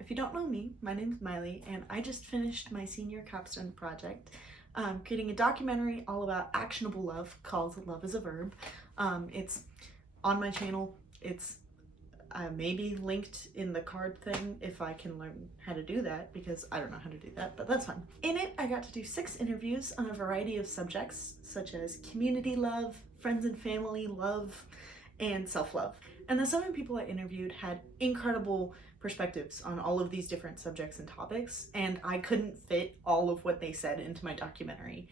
If you don't know me, my name's Miley, and I just finished my senior capstone project, creating a documentary all about actionable love called Love is a Verb. It's on my channel. It's maybe linked in the card thing if I can learn how to do that, because I don't know how to do that, but that's fine. In it, I got to do 6 interviews on a variety of subjects, such as community love, friends and family love, and self-love. And the 7 people I interviewed had incredible perspectives on all of these different subjects and topics, and I couldn't fit all of what they said into my documentary.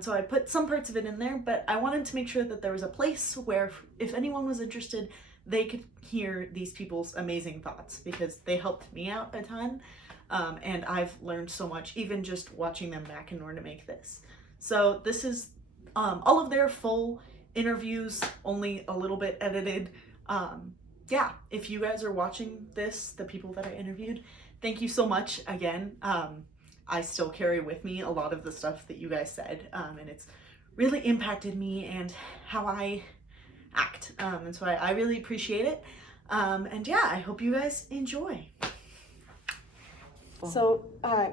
So I put some parts of it in there, but I wanted to make sure that there was a place where if anyone was interested, they could hear these people's amazing thoughts, because they helped me out a ton, and I've learned so much even just watching them back in order to make this. So this is all of their full interviews, only a little bit edited. Yeah, if you guys are watching this, the people that I interviewed, thank you so much again. I still carry with me a lot of the stuff that you guys said, and it's really impacted me and how I act, and so I really appreciate it, and yeah, I hope you guys enjoy. So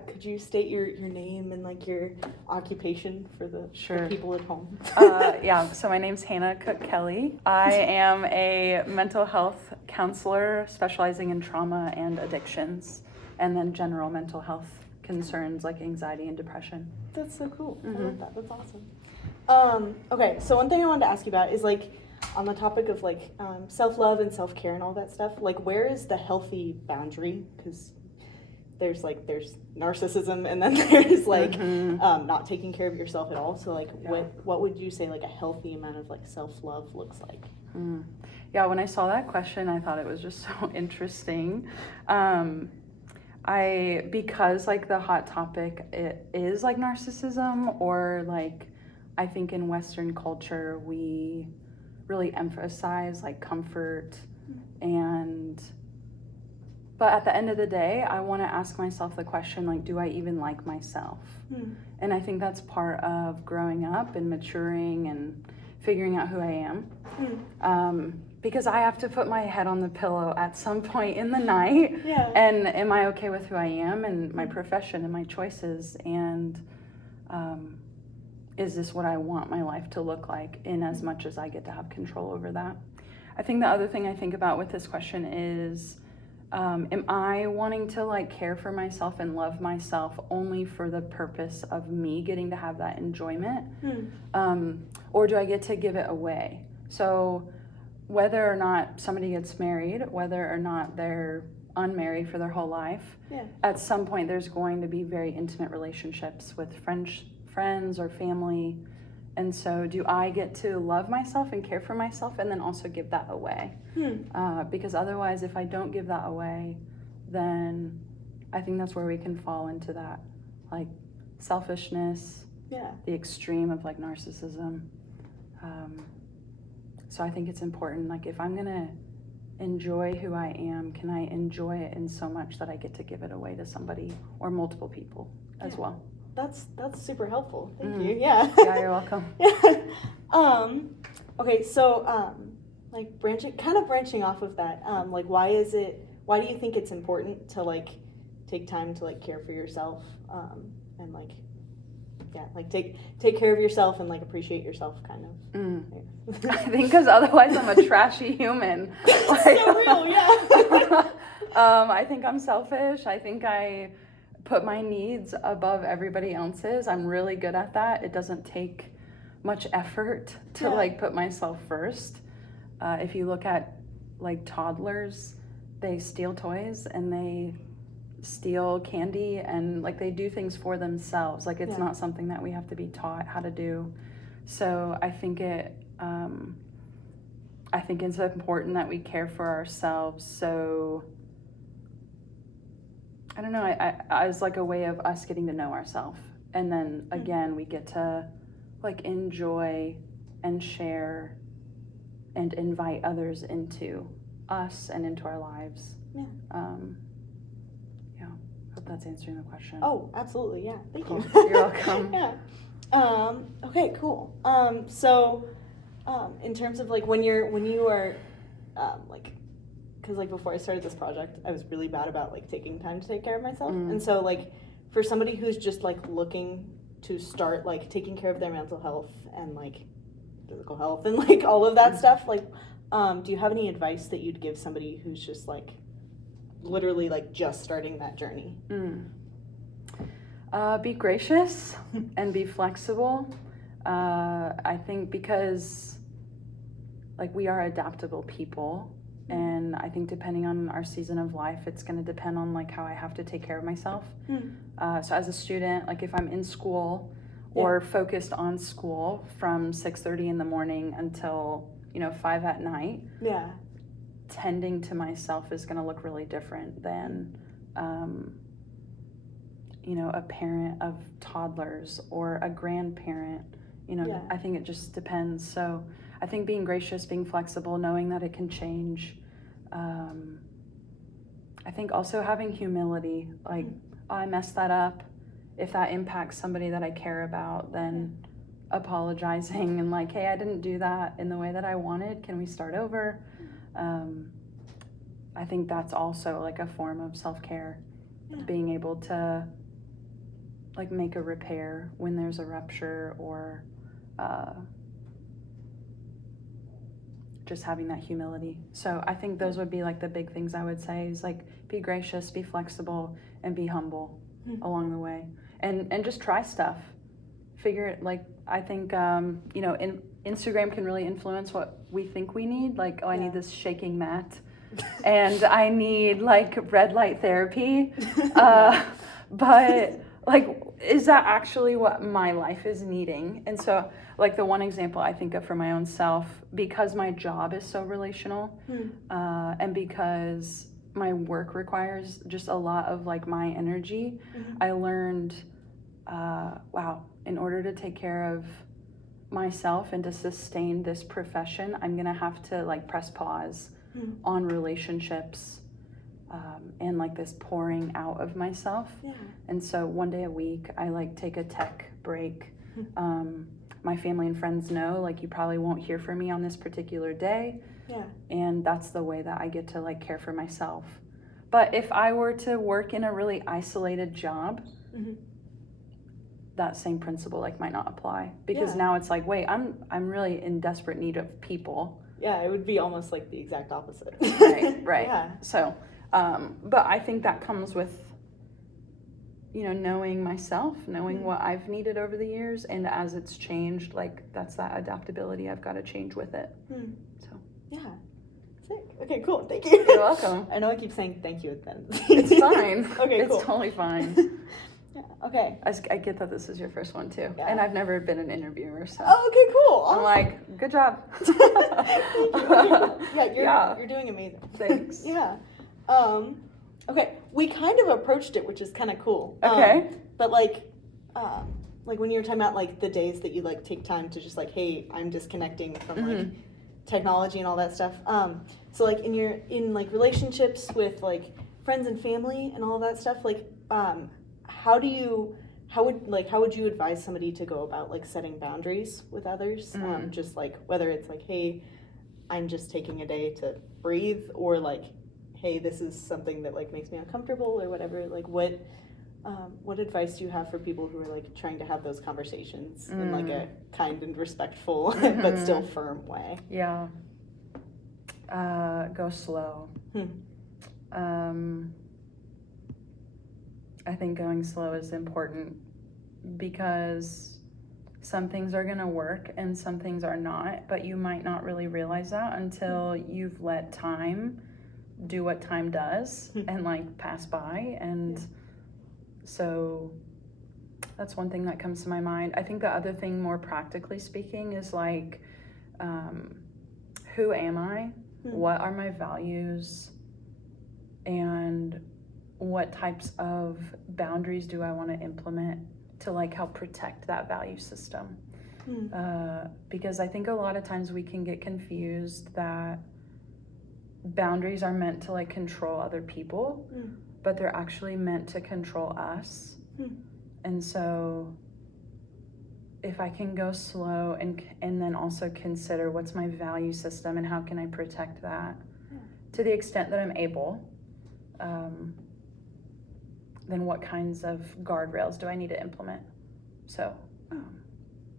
could you state your name and like your occupation for the people at home? Yeah, so my name's Hannah Cook-Kelly. I am a mental health counselor specializing in trauma and addictions, and then general mental health concerns like anxiety and depression. That's so cool. I love that. That's awesome. Okay, so one thing I wanted to ask you about is like on the topic of like self-love and self-care and all that stuff, like where is the healthy boundary? Because there's narcissism, and then there's like not taking care of yourself at all. So like what would you say like a healthy amount of like self-love looks like? Yeah, when I saw that question, I thought it was just so interesting. Because like the hot topic it is like narcissism, or like I think in Western culture we really emphasize like comfort, but at the end of the day, I want to ask myself the question, like, do I even like myself? And I think that's part of growing up and maturing and figuring out who I am. Because I have to put my head on the pillow at some point in the night. Yeah. And am I okay with who I am and my profession and my choices? And is this what I want my life to look like, in as much as I get to have control over that? I think the other thing I think about with this question is, am I wanting to like care for myself and love myself only for the purpose of me getting to have that enjoyment? Or do I get to give it away? So whether or not somebody gets married, whether or not they're unmarried for their whole life, at some point there's going to be very intimate relationships with friends or family. And so do I get to love myself and care for myself and then also give that away? Because otherwise, if I don't give that away, then I think that's where we can fall into that like selfishness, the extreme of like narcissism. So I think it's important, like if I'm gonna enjoy who I am, can I enjoy it in so much that I get to give it away to somebody or multiple people as well? That's super helpful. Thank you. Yeah. Yeah, you're welcome. Okay, so like branching off of that, like why do you think it's important to like take time to like care for yourself, and like take care of yourself and like appreciate yourself kind of? I think because otherwise I'm a trashy human. Like, so real, yeah. I think I'm selfish. I think I put my needs above everybody else's. I'm really good at that. It doesn't take much effort to like put myself first. If you look at like toddlers, they steal toys and they steal candy and like they do things for themselves. Like it's not something that we have to be taught how to do. So I think it's important that we care for ourselves. So I don't know, I as like a way of us getting to know ourselves. And then again, we get to like enjoy and share and invite others into us and into our lives. Hope that's answering the question. Oh, absolutely, yeah. Thank you. You're welcome. Okay, cool. So in terms of like when you are like because like before I started this project, I was really bad about like taking time to take care of myself. And so like for somebody who's just like looking to start like taking care of their mental health and like physical health and like all of that stuff, like do you have any advice that you'd give somebody who's just like literally like just starting that journey? Be gracious and be flexible. I think because like we are adaptable people, and I think depending on our season of life, it's going to depend on like how I have to take care of myself. So as a student, like if I'm in school or focused on school from 6:30 in the morning until 5 at night, tending to myself is going to look really different than a parent of toddlers or a grandparent. I think it just depends. So I think being gracious, being flexible, knowing that it can change. I think also having humility, like, oh, I messed that up. If that impacts somebody that I care about, then apologizing and like, hey, I didn't do that in the way that I wanted. Can we start over? I think that's also like a form of self-care, being able to like make a repair when there's a rupture, or just having that humility. So I think those would be like the big things I would say is like be gracious, be flexible, and be humble along the way, and just try stuff. Figure it, like I think Instagram can really influence what we think we need. Like, oh, I need this shaking mat, and I need like red light therapy, but like, is that actually what my life is needing? And so like the one example I think of for my own self, because my job is so relational, and because my work requires just a lot of like my energy, I learned, in order to take care of myself and to sustain this profession, I'm gonna have to like press pause on relationships, and like this pouring out of myself. And so one day a week I like take a tech break. My family and friends know like you probably won't hear from me on this particular day, and that's the way that I get to like care for myself. But if I were to work in a really isolated job, that same principle like might not apply, because now it's like, wait, I'm really in desperate need of people. It would be almost like the exact opposite. right. So but I think that comes with knowing myself, knowing what I've needed over the years, and as it's changed, like that's that adaptability, I've got to change with it. So sick. Okay, cool, thank you. You're welcome. I know I keep saying thank you at the end. It's fine. Okay, cool. It's totally fine. Okay. I get that this is your first one too, and I've never been an interviewer, so. Oh, okay, cool. Awesome. I'm like, good job. You're doing amazing. Thanks. Okay, we kind of approached it, which is kind of cool. Okay. But like when you were talking about like the days that you like take time to just like, hey, I'm disconnecting from like technology and all that stuff. So like in like relationships with like friends and family and all of that stuff, like how would you advise somebody to go about like setting boundaries with others? Just like whether it's like, hey, I'm just taking a day to breathe, or like, hey, this is something that like makes me uncomfortable, or whatever. Like what advice do you have for people who are like trying to have those conversations in like a kind and respectful but still firm way? Go slow. I think going slow is important, because some things are going to work and some things are not, but you might not really realize that until you've let time do what time does and like pass by. And so that's one thing that comes to my mind. I think the other thing, more practically speaking, is like, who am I? What are my values? And what types of boundaries do I want to implement to like help protect that value system? Because I think a lot of times we can get confused that boundaries are meant to like control other people, but they're actually meant to control us. And so if I can go slow and then also consider what's my value system and how can I protect that, to the extent that I'm able, then what kinds of guardrails do I need to implement? So,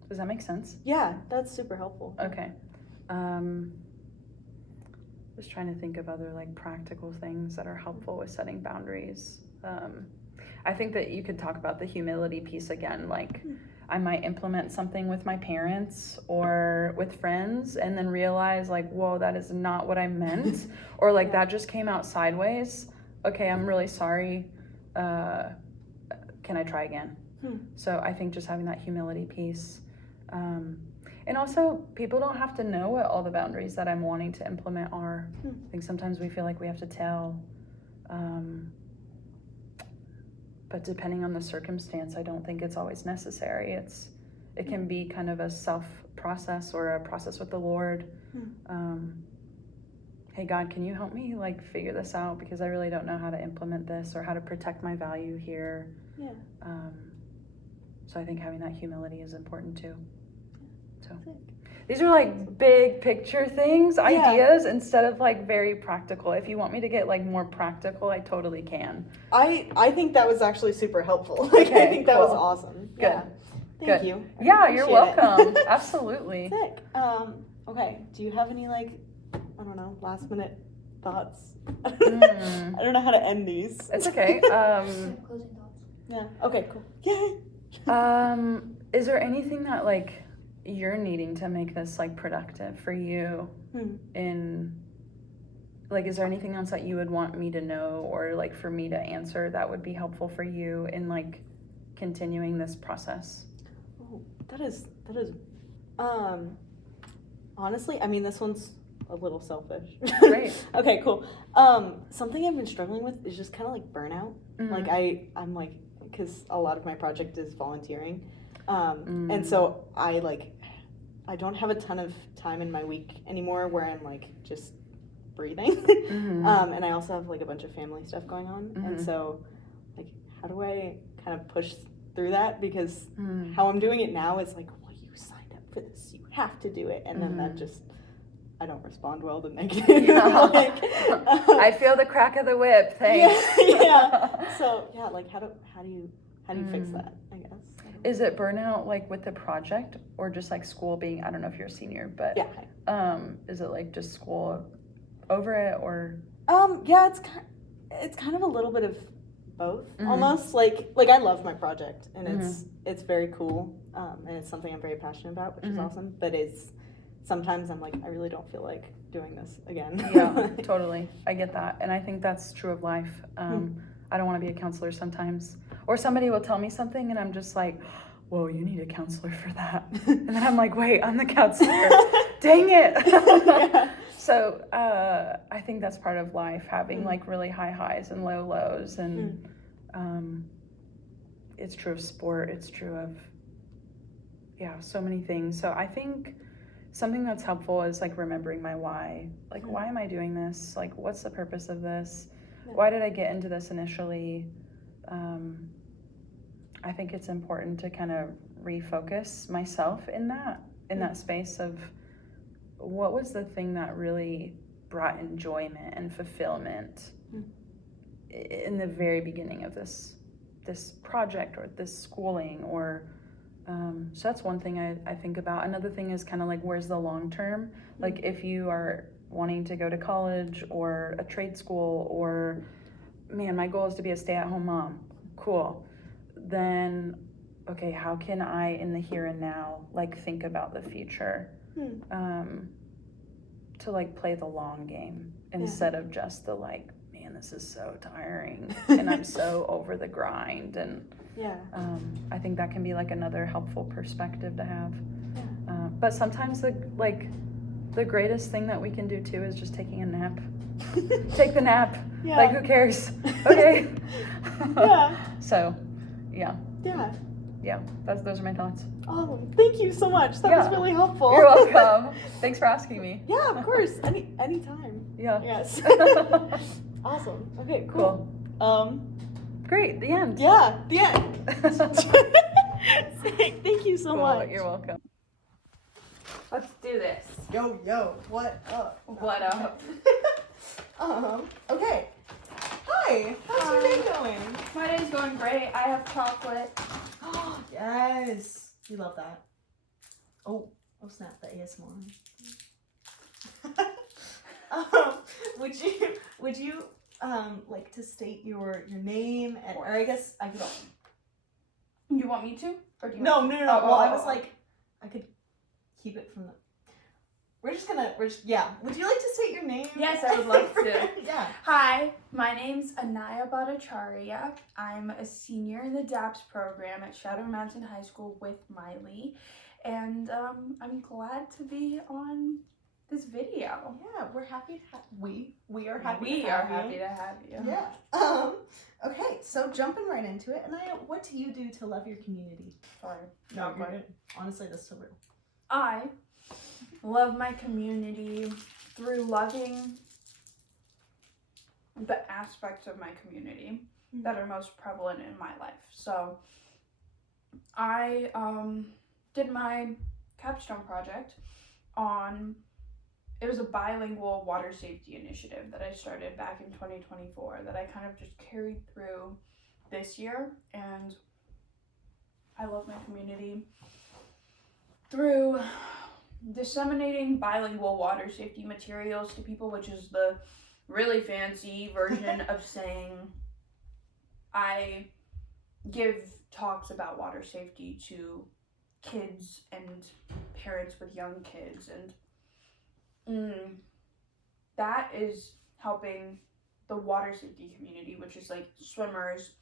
does that make sense? Yeah, that's super helpful. Okay. Just trying to think of other like practical things that are helpful with setting boundaries. I think that you could talk about the humility piece again. Like, I might implement something with my parents or with friends and then realize like, whoa, that is not what I meant. Or like that just came out sideways. Okay, I'm really sorry. Can I try again? So I think just having that humility piece. And also, people don't have to know what all the boundaries that I'm wanting to implement are. I think sometimes we feel like we have to tell. But depending on the circumstance, I don't think it's always necessary. It can be kind of a self-process or a process with the Lord. Hey, God, can you help me like figure this out? Because I really don't know how to implement this or how to protect my value here. Yeah. So I think having that humility is important too. So Sick. these are like big picture things, ideas, instead of like very practical. If you want me to get like more practical, I totally can. I think that was actually super helpful. Like, Okay, I think that was awesome. Good. Yeah. Thank you. I Yeah, you're appreciate welcome. it. Absolutely. Sick. Okay. Do you have any like, I don't know, last minute thoughts? I don't know how to end these. It's okay. Closing thoughts. Yeah. Okay. Cool. Yay. Is there anything that like you're needing to make this like productive for you in like, is there anything else that you would want me to know or like for me to answer that would be helpful for you in like continuing this process? Oh, that is honestly, I mean, this one's a little selfish. Great. Okay, cool. Something I've been struggling with is just kind of like burnout. Like I'm like, because a lot of my project is volunteering. And so I don't have a ton of time in my week anymore where I'm like just breathing. And I also have like a bunch of family stuff going on. And so like, how do I kind of push through that? Because how I'm doing it now is like, well, you signed up for this, you have to do it. And then that just, I don't respond well to negative. Like, I feel the crack of the whip. Thanks. Yeah. So yeah, like how do you fix that, I guess? Is it burnout like with the project or just like school being, I don't know if you're a senior, but is it like just school over it or? Yeah, it's kind of a little bit of both, almost. Like I love my project and it's very cool, and it's something I'm very passionate about, which is awesome. But sometimes I'm like, I really don't feel like doing this again. Yeah, totally. I get that, and I think that's true of life. I don't want to be a counselor sometimes, or somebody will tell me something, and I'm just like, whoa, you need a counselor for that, and then I'm like, wait, I'm the counselor. Dang it. So I think that's part of life, having like really high highs and low lows, and it's true of sport, it's true of so many things. So I think something that's helpful is like remembering my why. Like, why am I doing this? Like, what's the purpose of this? Why did I get into this initially? I think it's important to kind of refocus myself in that space of what was the thing that really brought enjoyment and fulfillment in the very beginning of this project or this schooling, or so that's one thing I think about. Another thing is kind of like, where's the long term? Like, if you are wanting to go to college or a trade school, or man, my goal is to be a stay-at-home mom, cool, then okay, how can I in the here and now like think about the future, to like play the long game instead of just the like, man, this is so tiring and I'm so over the grind. And I think that can be like another helpful perspective to have. But sometimes the greatest thing that we can do too is just taking a nap. Take the nap. Like, who cares? Okay. So those are my thoughts. Oh, thank you so much. That was really helpful. You're welcome. Thanks for asking me. Yeah, of course. Anytime. Yeah. Yes. Awesome. Okay, cool. Great. The end. Yeah, the end. Thank you so much. You're welcome. Let's do this. Yo, what up? What up? Okay. Hi. How's your day going? My day's going great. I have chocolate. Yes. We love that. Oh snap, the ASMR. Would you like to state your name and, or I guess I could. You want me to? Or do you No. want to? Well, I was like, I could keep it from the. Yeah. Would you like to state your name? Yes, I would love to. Yeah. Hi, my name's Anaya Bhattacharya. I'm a senior in the DAPS program at Shadow Mountain High School with Miley. And I'm glad to be on this video. Yeah, we're happy to have we are We happy are happy to have you. Yeah. Okay, so jumping right into it, Anaya, what do you do to love your community? Sorry. No, you're good. Honestly, that's so real. I love my community through loving the aspects of my community that are most prevalent in my life. So I did my capstone project on, it was a bilingual water safety initiative that I started back in 2024 that I kind of just carried through this year, and I love my community through disseminating bilingual water safety materials to people, which is the really fancy version of saying I give talks about water safety to kids and parents with young kids, and that is helping the water safety community, which is like swimmers,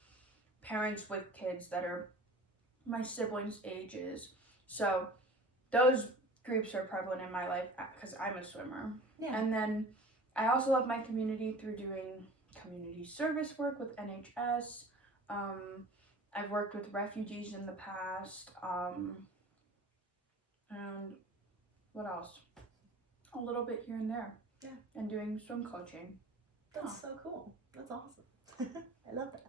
parents with kids that are my siblings' ages. So those groups are prevalent in my life because I'm a swimmer. Yeah. And then I also love my community through doing community service work with NHS. I've worked with refugees in the past. And what else? A little bit here and there. Yeah. And doing swim coaching. That's so cool. That's awesome. I love that.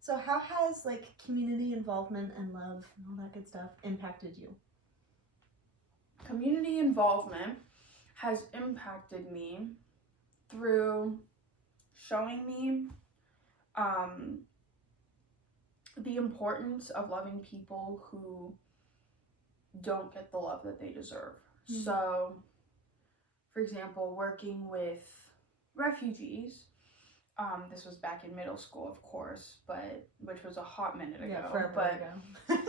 So how has like community involvement and love and all that good stuff impacted you? Community involvement has impacted me through showing me the importance of loving people who don't get the love that they deserve. Mm-hmm. So, for example, working with refugees, this was back in middle school, of course, but which was a hot minute ago. Yeah, forever ago. ago.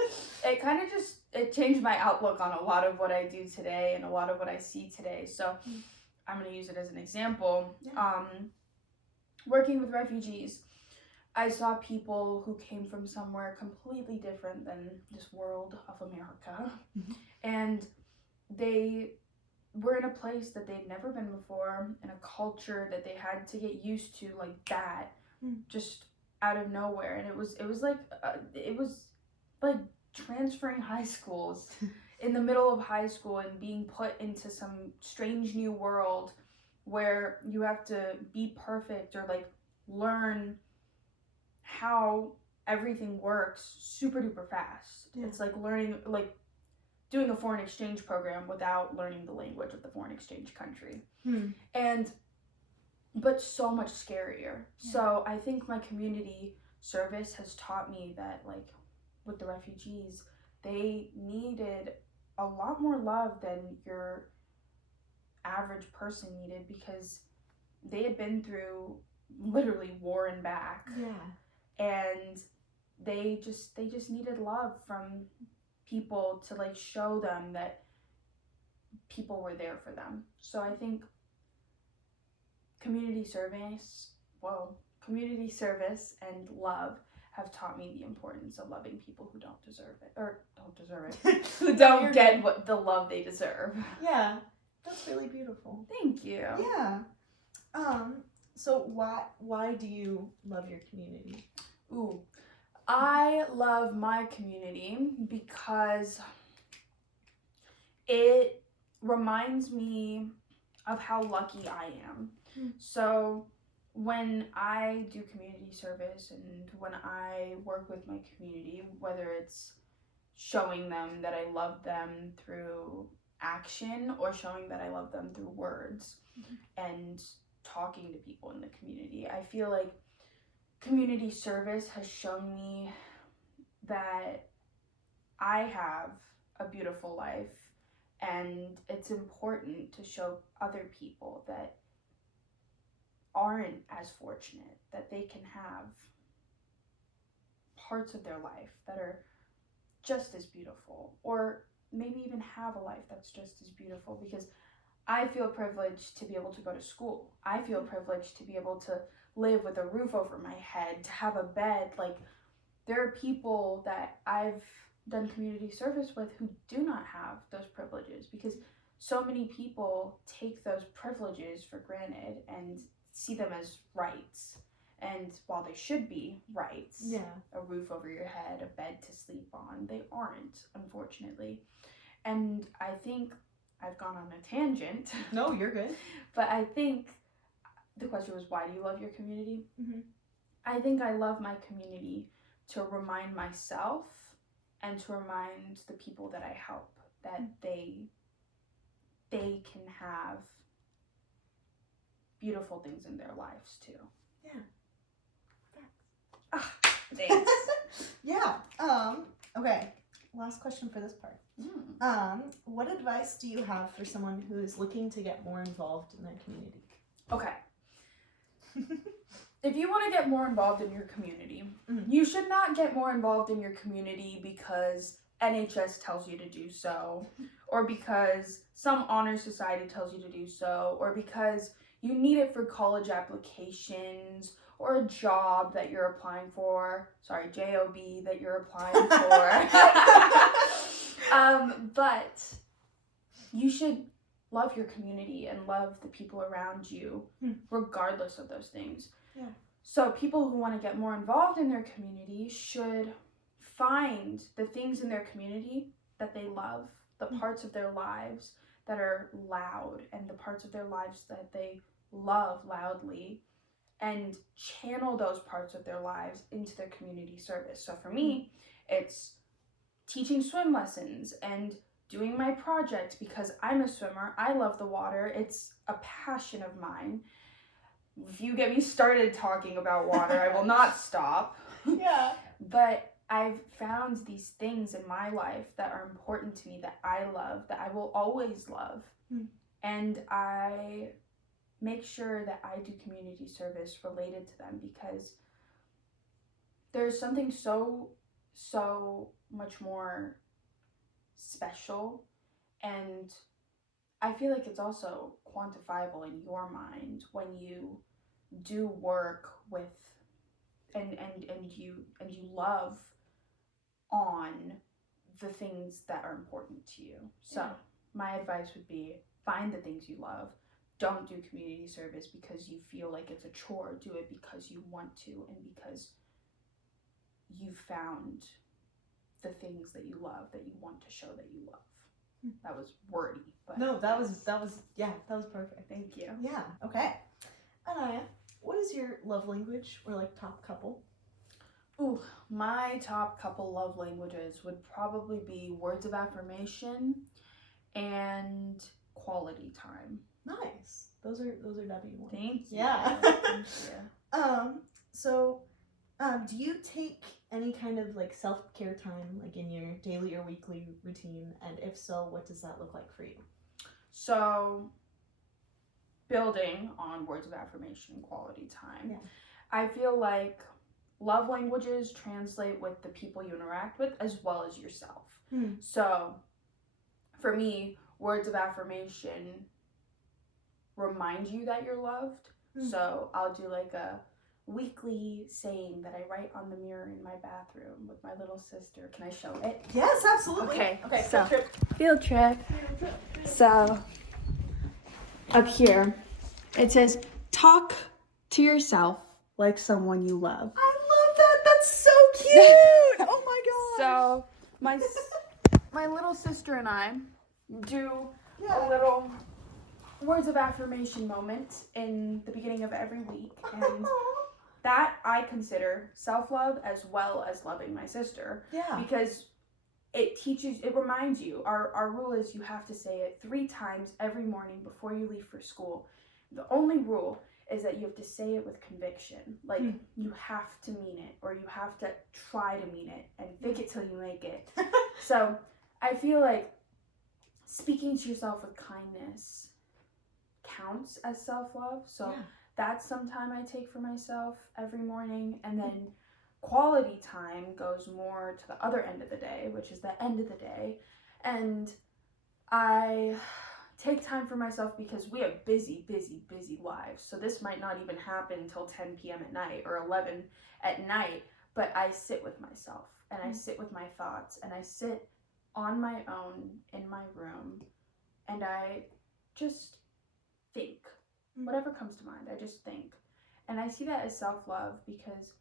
It kind of it changed my outlook on a lot of what I do today and a lot of what I see today. So I'm going to use it as an example. Yeah. Working with refugees, I saw people who came from somewhere completely different than this world of America. Mm-hmm. And they were in a place that they'd never been before, in a culture that they had to get used to like that, just out of nowhere. And it was like transferring high schools in the middle of high school and being put into some strange new world where you have to be perfect or like learn how everything works super duper fast. Yeah. It's like learning, like doing a foreign exchange program without learning the language of the foreign exchange country. But so much scarier. Yeah. So I think my community service has taught me that, like, with the refugees, they needed a lot more love than your average person needed, because they had been through literally war and back. Yeah. And they just needed love from people to like show them that people were there for them. So I think community service and love have taught me the importance of loving people who don't deserve it, who don't get what the love they deserve. Yeah, that's really beautiful. Thank you. Yeah. So why do you love your community? Ooh, I love my community because it reminds me of how lucky I am. So when I do community service and when I work with my community, whether it's showing them that I love them through action or showing that I love them through words, and talking to people in the community. I feel like community service has shown me that I have a beautiful life, and it's important to show other people that aren't as fortunate, that they can have parts of their life that are just as beautiful, or maybe even have a life that's just as beautiful. Because I feel privileged to be able to go to school. I feel privileged to be able to live with a roof over my head, to have a bed. Like, there are people that I've done community service with who do not have those privileges, because so many people take those privileges for granted and see them as rights. And while they should be rights, a roof over your head, a bed to sleep on, they aren't, unfortunately. And I think I've gone on a tangent. No, you're good. But I think the question was, why do you love your community? Mm-hmm. I think I love my community to remind myself and to remind the people that I help that they can have beautiful things in their lives too. Yeah. Thanks. Yeah. Okay. Last question for this part. What advice do you have for someone who is looking to get more involved in their community? Okay. If you want to get more involved in your community, you should not get more involved in your community because NHS tells you to do so, or because some honor society tells you to do so, or because you need it for college applications, or a job that you're applying for. Sorry, job that you're applying for. But you should love your community and love the people around you, regardless of those things. Yeah. So people who want to get more involved in their community should find the things in their community that they love, the parts of their lives that are loud, and the parts of their lives that they love loudly, and channel those parts of their lives into their community service. So for me, it's teaching swim lessons and doing my project because I'm a swimmer. I love the water. It's a passion of mine. If you get me started talking about water, I will not stop. Yeah. But I've found these things in my life that are important to me, that I love, that I will always love. And I make sure that I do community service related to them, because there's something so much more special, and I feel like it's also quantifiable in your mind when you do work with and you love on the things that are important to you. So my advice would be, find the things you love. Don't do community service because you feel like it's a chore. Do it because you want to, and because you found the things that you love, that you want to show that you love. That was wordy, but no, that was perfect. Thank you. Yeah. Okay. Anaya, what is your love language, or like top couple? Ooh, my top couple love languages would probably be words of affirmation and quality time. Nice. Those are W1. Thank you. Yeah. Thank you. So, do you take any kind of like self-care time, like in your daily or weekly routine? And if so, what does that look like for you? So, building on words of affirmation and quality time, I feel like love languages translate with the people you interact with as well as yourself. So, for me, words of affirmation remind you that you're loved. So I'll do like a weekly saying that I write on the mirror in my bathroom with my little sister. Can I show it? Yes, absolutely. Okay, so field trip. So up here it says, talk to yourself like someone you love. I love that. That's so cute. Oh my god. So my little sister and I do a little words of affirmation moment in the beginning of every week, and that I consider self-love as well as loving my sister. Yeah. Because it reminds you, our rule is you have to say it 3 times every morning before you leave for school. The only rule is that you have to say it with conviction. Like, you have to mean it, or you have to try to mean it, and fake it till you make it. So I feel like speaking to yourself with kindness counts as self-love. So that's some time I take for myself every morning. And then quality time goes more to the other end of the day, which is the end of the day. And I take time for myself because we have busy lives. So this might not even happen until 10 p.m. at night or 11 at night. But I sit with myself, and I sit with my thoughts, and I sit on my own in my room, and I just think. Whatever comes to mind, I just think. And I see that as self-love because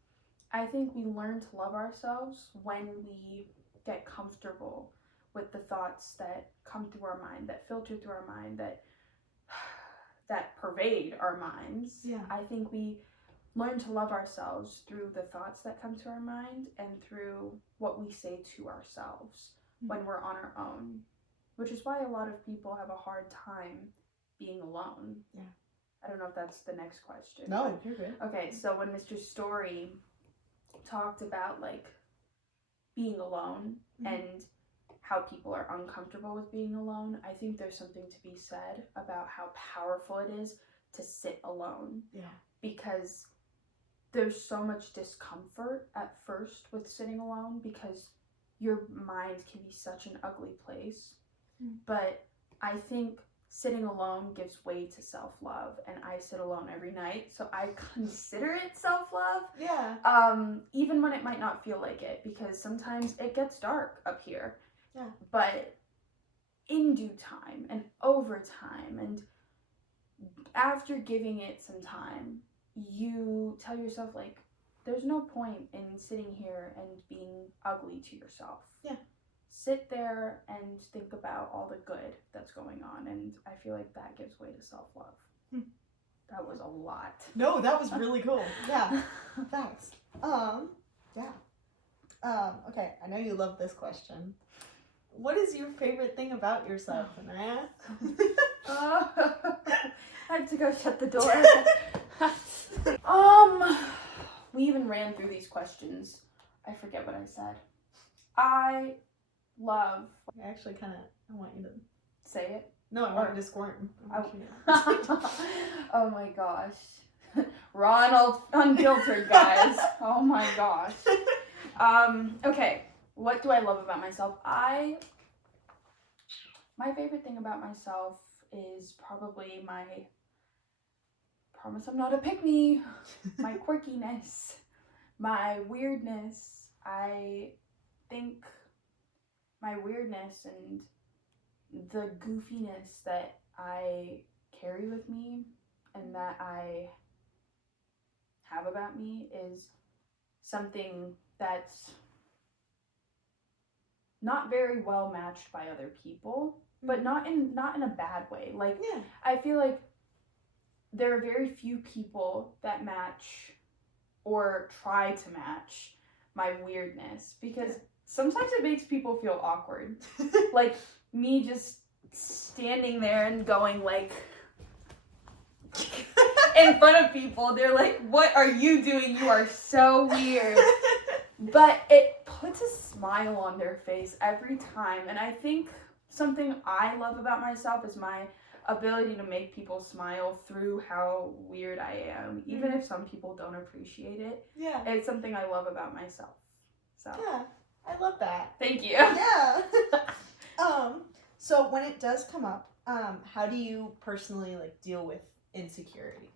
I think we learn to love ourselves when we get comfortable with the thoughts that come through our mind, that filter through our mind, that pervade our minds. Yeah. I think we learn to love ourselves through the thoughts that come to our mind and through what we say to ourselves when we're on our own, which is why a lot of people have a hard time being alone. Yeah. I don't know if that's the next question. No, you're good. Okay, so when Mr. Story talked about like being alone and how people are uncomfortable with being alone, I think there's something to be said about how powerful it is to sit alone. Yeah. Because there's so much discomfort at first with sitting alone because your mind can be such an ugly place. But I think sitting alone gives way to self-love, and I sit alone every night, so I consider it self-love. Yeah. Even when it might not feel like it, because sometimes it gets dark up here. Yeah. But in due time and over time, and after giving it some time, you tell yourself, like, there's no point in sitting here and being ugly to yourself. Yeah. Sit there and think about all the good that's going on, and I feel like that gives way to self-love. That was a lot. No, that was really cool. Yeah. Thanks. Yeah. Okay, I know you love this question. What is your favorite thing about yourself, Anaya? I have to go shut the door. We even ran through these questions. I forget what I said. I love. I actually kind of, I want you to say it. No, I want you to squirm. Oh my gosh. Ronald Unfiltered, guys. Oh my gosh. Okay. What do I love about myself? My favorite thing about myself is probably my promise I'm not a pick-me, my quirkiness, my weirdness. I think my weirdness and the goofiness that I carry with me and that I have about me is something that's not very well matched by other people, but not in a bad way. Like, yeah. I feel like there are very few people that match or try to match my weirdness because sometimes it makes people feel awkward. Like me just standing there and going like in front of people, they're like, what are you doing? You are so weird. But it puts a smile on their face every time. And I think something I love about myself is my ability to make people smile through how weird I am, even if some people don't appreciate it. Yeah. It's something I love about myself. So yeah, I love that. Thank you. Yeah. So when it does come up, how do you personally like deal with insecurity?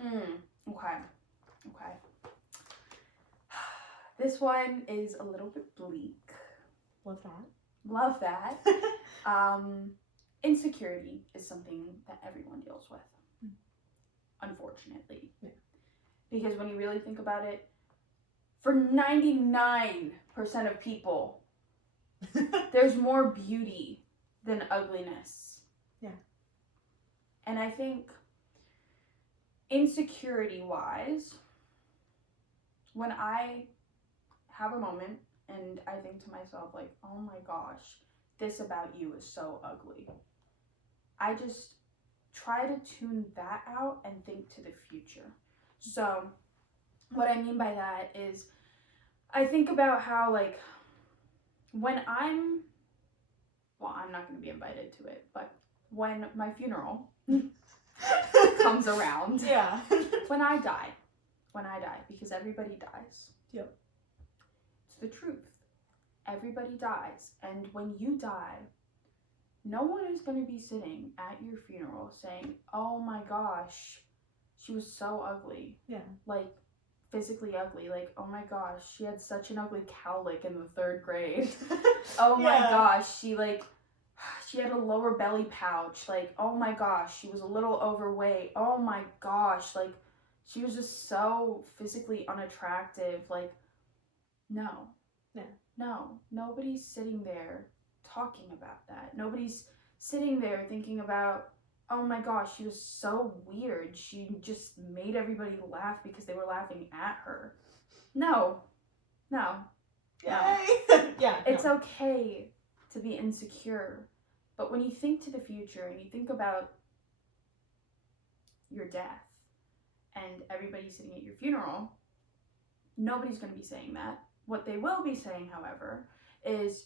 Okay. This one is a little bit bleak. Love that. Insecurity is something that everyone deals with, unfortunately. Yeah. Because when you really think about it, for 99% of people, there's more beauty than ugliness. Yeah. And I think insecurity-wise, when I have a moment and I think to myself, like, oh my gosh, this about you is so ugly, I just try to tune that out and think to the future. So what I mean by that is I think about how, like, when I'm not going to be invited to it, but when my funeral comes around, Yeah. when I die, because everybody dies. Yep. It's the truth. Everybody dies. And when you die, no one is going to be sitting at your funeral saying, oh my gosh, she was so ugly. Yeah. Like, physically ugly. Like, oh my gosh, she had such an ugly cowlick in the 3rd grade. Oh my gosh, she had a lower belly pouch. Like, oh my gosh, she was a little overweight. Oh my gosh, like, she was just so physically unattractive. Like, no. Yeah. No. Nobody's sitting there talking about that. Nobody's sitting there thinking about, oh my gosh, she was so weird. She just made everybody laugh because they were laughing at her. No. Yay! Yeah. It's okay to be insecure. But when you think to the future and you think about your death and everybody sitting at your funeral, nobody's going to be saying that. What they will be saying, however, is,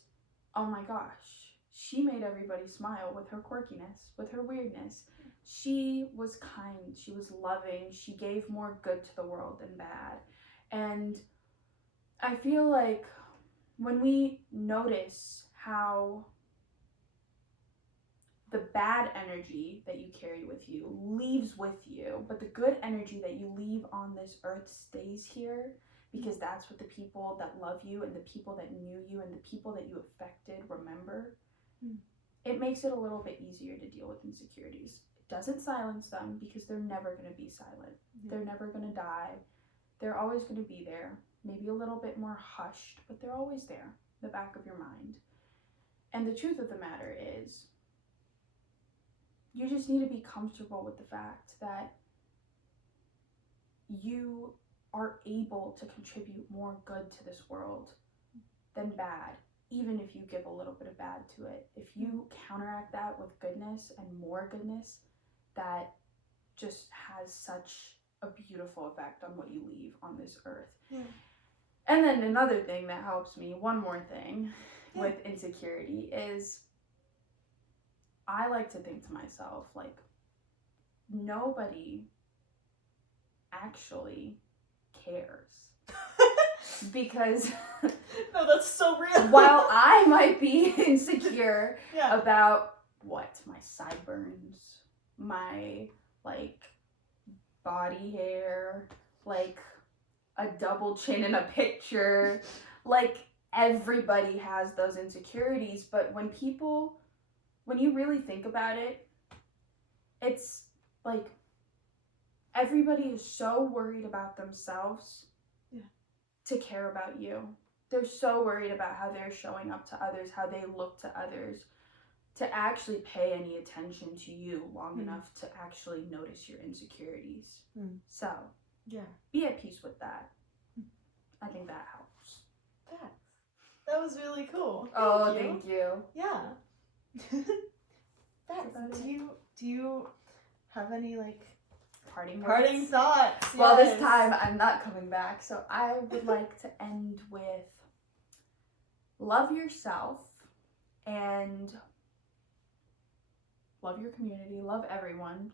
oh my gosh, she made everybody smile with her quirkiness, with her weirdness. She was kind, she was loving, she gave more good to the world than bad. And I feel like when we notice how the bad energy that you carry with you leaves with you, but the good energy that you leave on this earth stays here, because that's what the people that love you and the people that knew you and the people that you affected remember, it makes it a little bit easier to deal with insecurities. It doesn't silence them, because they're never going to be silent. They're never going to die. They're always going to be there. Maybe a little bit more hushed, but they're always there, in the back of your mind. And the truth of the matter is, you just need to be comfortable with the fact that you are able to contribute more good to this world than bad, even if you give a little bit of bad to it. If you counteract that with goodness and more goodness, that just has such a beautiful effect on what you leave on this earth. Yeah. And then another thing that helps me, one more thing with insecurity, is I like to think to myself, like, nobody actually cares. Because no, that's so real. while I might be insecure about my sideburns, my like body hair, like a double chin in a picture, like everybody has those insecurities. But when you really think about it, it's like everybody is so worried about themselves to care about you. They're so worried about how they're showing up to others, how they look to others, to actually pay any attention to you long enough to actually notice your insecurities. So, be at peace with that. I think that helps. That was really cool. Thank you. Yeah. Do you have any like parting thoughts? Well, this time I'm not coming back, so I would like to end with love yourself and love your community, love everyone.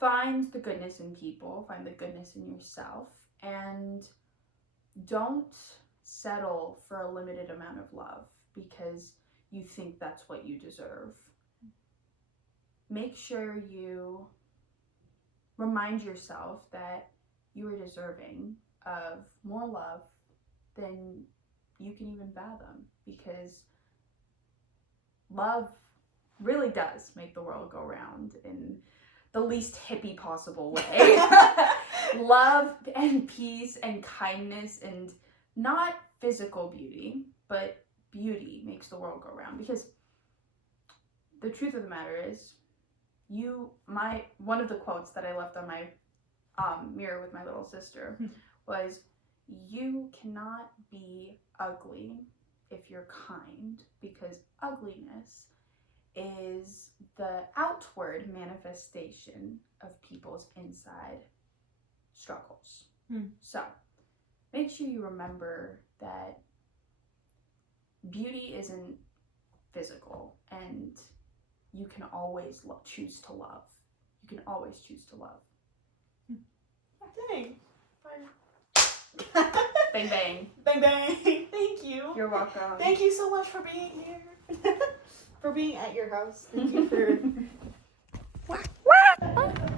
Find the goodness in people, find the goodness in yourself, and don't settle for a limited amount of love because you think that's what you deserve. Make sure you remind yourself that you are deserving of more love than you can even fathom, because love really does make the world go round in the least hippie possible way. Love and peace and kindness, and not physical beauty, but beauty makes the world go round. Because the truth of the matter is, one of the quotes that I left on my mirror with my little sister was, you cannot be ugly if you're kind, because ugliness is the outward manifestation of people's inside struggles. So make sure you remember that beauty isn't physical, and you can always choose to love. You can always choose to love. Dang. Bang, bang. Bang, bang. Thank you. You're welcome. Thank you so much for being here. For being at your house. Thank you for...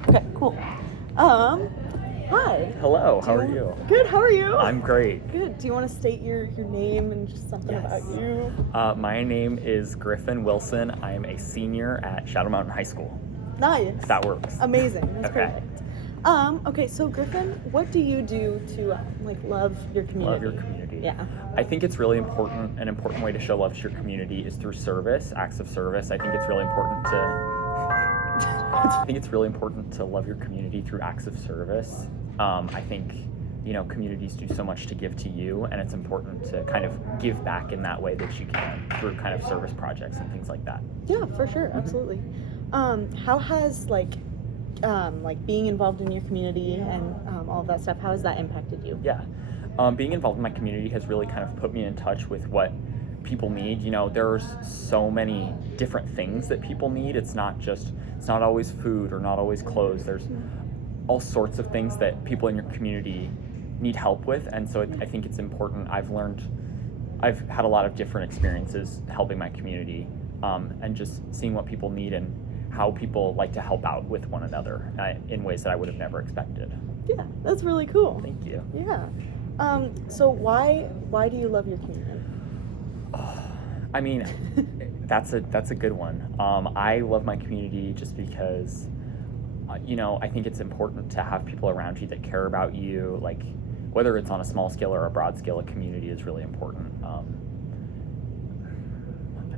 Okay, cool. Hi. Hello, how are you? Good, how are you? I'm great. Good. Do you want to state your name and just something about you? My name is Griffin Wilson. I'm a senior at Shadow Mountain High School. Nice. If that works. Amazing. That's Okay. perfect. Okay, so Griffin, what do you do to love your community? Love your community. Yeah. I think it's really important. An important way to show love to your community is through service, acts of service. I think it's really important to love your community through acts of service. I think, communities do so much to give to you, and it's important to kind of give back in that way that you can through kind of service projects and things like that. Yeah, for sure, absolutely. How has being involved in your community and all of that stuff, how has that impacted you? Yeah. Being involved in my community has really kind of put me in touch with what people need. There's so many different things that people need. It's not always food or not always clothes. There's all sorts of things that people in your community need help with. And so I think it's important. I've had a lot of different experiences helping my community, and just seeing what people need and how people like to help out with one another in ways that I would have never expected. Yeah, that's really cool. Thank you. Yeah. So why do you love your community? I mean, that's a good one. I love my community just because, I think it's important to have people around you that care about you. Like, whether it's on a small scale or a broad scale, a community is really important. I'm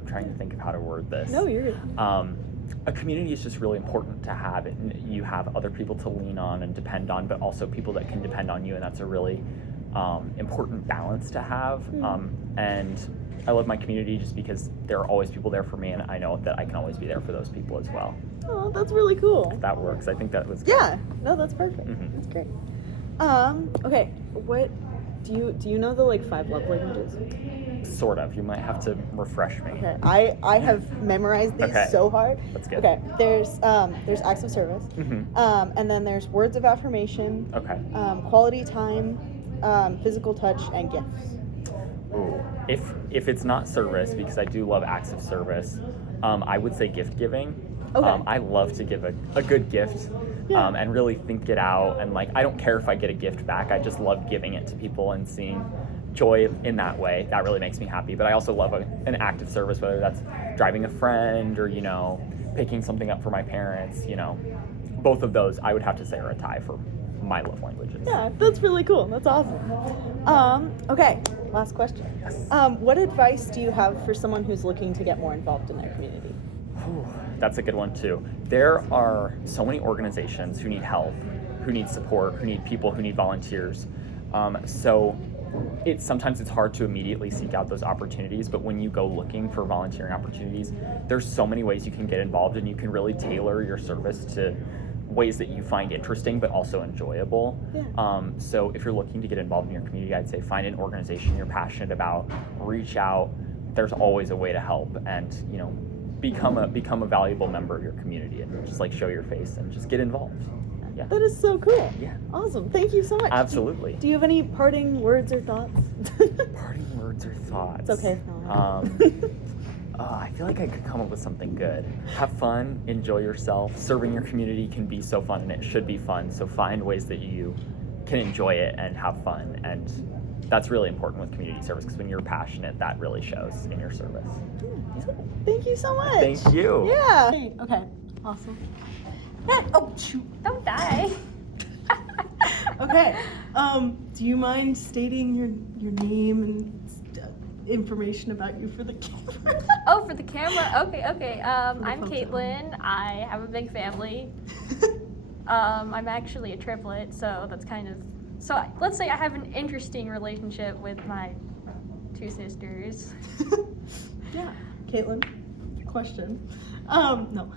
trying to think of how to word this. No, you're good. A community is just really important to have. You have other people to lean on and depend on, but also people that can depend on you, and that's a really important balance to have. And I love my community just because there are always people there for me, and I know that I can always be there for those people as well. Oh, that's really cool. If that works. I think that was good. Yeah, no, that's perfect. Mhm. That's great. Okay, what do you know the 5 love languages? Sort of. You might have to refresh me. Okay, I have memorized these Okay. so hard. That's good. Okay, there's acts of service, and then there's words of affirmation, Okay. quality time, physical touch, and gifts. Ooh. If it's not service, because I do love acts of service, I would say gift giving. Okay. I love to give a good gift, Yeah. and really think it out. And I don't care if I get a gift back. I just love giving it to people and seeing joy in that way. That really makes me happy. But I also love an act of service, whether that's driving a friend or picking something up for my parents. Both of those I would have to say are a tie for my love languages. Yeah, that's really cool. That's awesome. Okay, last question. Yes. What advice do you have for someone who's looking to get more involved in their community? Whew, that's a good one too. There are so many organizations who need help, who need support, who need people, who need volunteers. So sometimes it's hard to immediately seek out those opportunities, but when you go looking for volunteering opportunities, there's so many ways you can get involved, and you can really tailor your service to ways that you find interesting but also enjoyable. Yeah. So if you're looking to get involved in your community, I'd say find an organization you're passionate about, reach out. There's always a way to help, and become a valuable member of your community, and just show your face and just get involved. Yeah. That is so cool. Yeah. Awesome. Thank you so much. Absolutely. Do you have any parting words or thoughts? Parting words or thoughts? It's okay if not. I feel like I could come up with something good. Have fun, enjoy yourself. Serving your community can be so fun, and it should be fun. So find ways that you can enjoy it and have fun. And that's really important with community service, because when you're passionate, that really shows in your service. Thank you so much. Thank you. Yeah. Okay. Awesome. Oh shoot. Don't die. Okay. Do you mind stating your name and information about you for the camera? Oh, for the camera? Okay. I'm folks at Caitlin. I have a big family. I'm actually a triplet, so that's kind of... So let's say I have an interesting relationship with my 2 sisters. Yeah. Caitlin? question. No.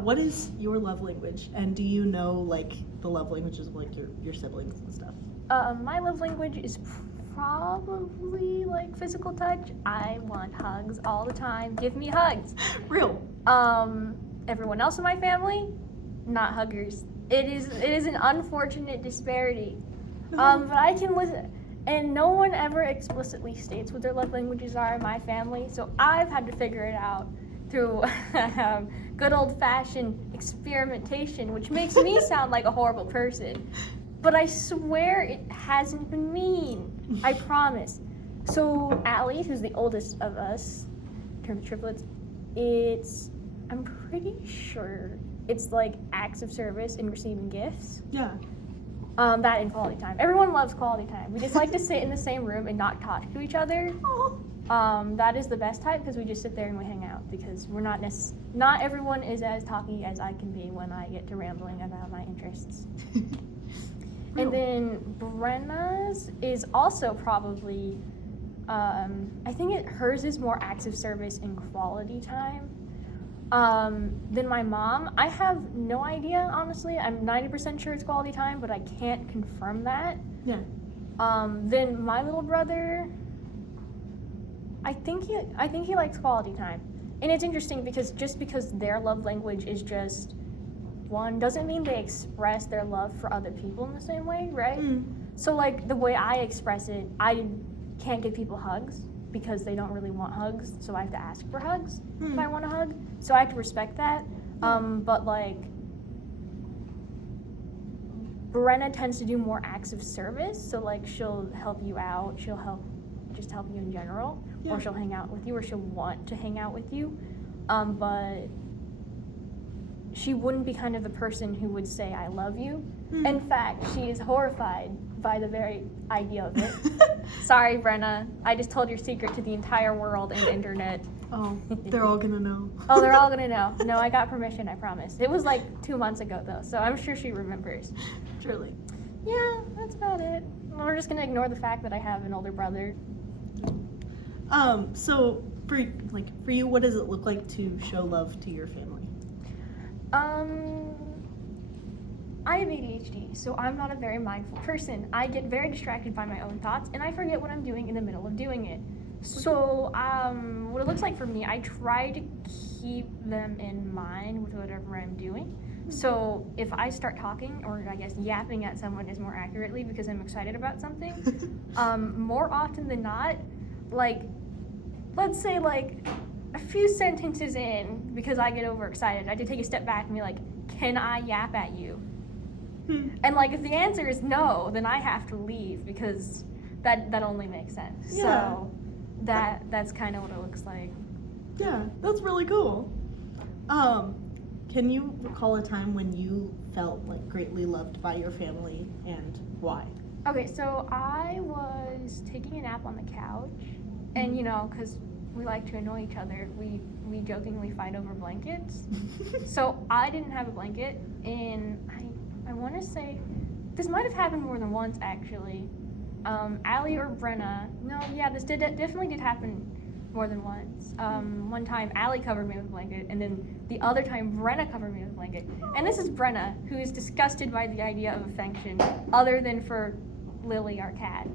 What is your love language? And do you know, like, the love languages of, like, your siblings and stuff? My love language is probably like physical touch. I want hugs all the time. Give me hugs. Real. Everyone else in my family, not huggers. It is an unfortunate disparity. But I can listen, and no one ever explicitly states what their love languages are in my family. So I've had to figure it out through good old-fashioned experimentation, which makes me sound like a horrible person. But I swear it hasn't been mean. I promise. So Allie, who's the oldest of us, in terms of triplets, I'm pretty sure it's like acts of service and receiving gifts. Yeah. That and quality time. Everyone loves quality time. We just like to sit in the same room and not talk to each other. That is the best type because we just sit there and we hang out because we're not everyone is as talky as I can be when I get to rambling about my interests. And then Brenna's is also probably, I think hers is more acts of service and quality time than my mom. I have no idea, honestly. I'm 90% sure it's quality time, but I can't confirm that. Yeah. Then my little brother, I think he likes quality time. And it's interesting because just because their love language is just one doesn't mean they express their love for other people in the same way, right? So like the way I express it, I can't give people hugs because they don't really want hugs, so I have to ask for hugs if I want a hug. So I have to respect that. But like Brenna tends to do more acts of service, so like she'll help you out, she'll help you in general, or she'll hang out with you, or she'll want to hang out with you. But she wouldn't be kind of the person who would say, I love you. In fact, she is horrified by the very idea of it. Sorry, Brenna. I just told your secret to the entire world and the internet. Oh, they're all gonna know. Oh, they're all gonna know. No, I got permission, I promise. It was like 2 months ago, though, so I'm sure she remembers. Truly. Yeah, that's about it. We're just gonna ignore the fact that I have an older brother. So for you, what does it look like to show love to your family? I have ADHD, so I'm not a very mindful person. I get very distracted by my own thoughts, and I forget what I'm doing in the middle of doing it. So, what it looks like for me, I try to keep them in mind with whatever I'm doing. So, if I start talking, or I guess yapping at someone is more accurately because I'm excited about something, more often than not, like, let's say, like, a few sentences in, because I get overexcited, I have to take a step back and be like, can I yap at you? And like if the answer is no, then I have to leave because that only makes sense. Yeah. So that's kind of what it looks like. Yeah, that's really cool. Can you recall a time when you felt like greatly loved by your family and why? Okay, so I was taking a nap on the couch, and because we like to annoy each other, we jokingly fight over blankets. So I didn't have a blanket, and I want to say this might have happened more than once actually. Allie or Brenna, this definitely did happen more than once. One time Allie covered me with a blanket, and then the other time Brenna covered me with a blanket. And this is Brenna, who is disgusted by the idea of affection other than for Lily, our cat.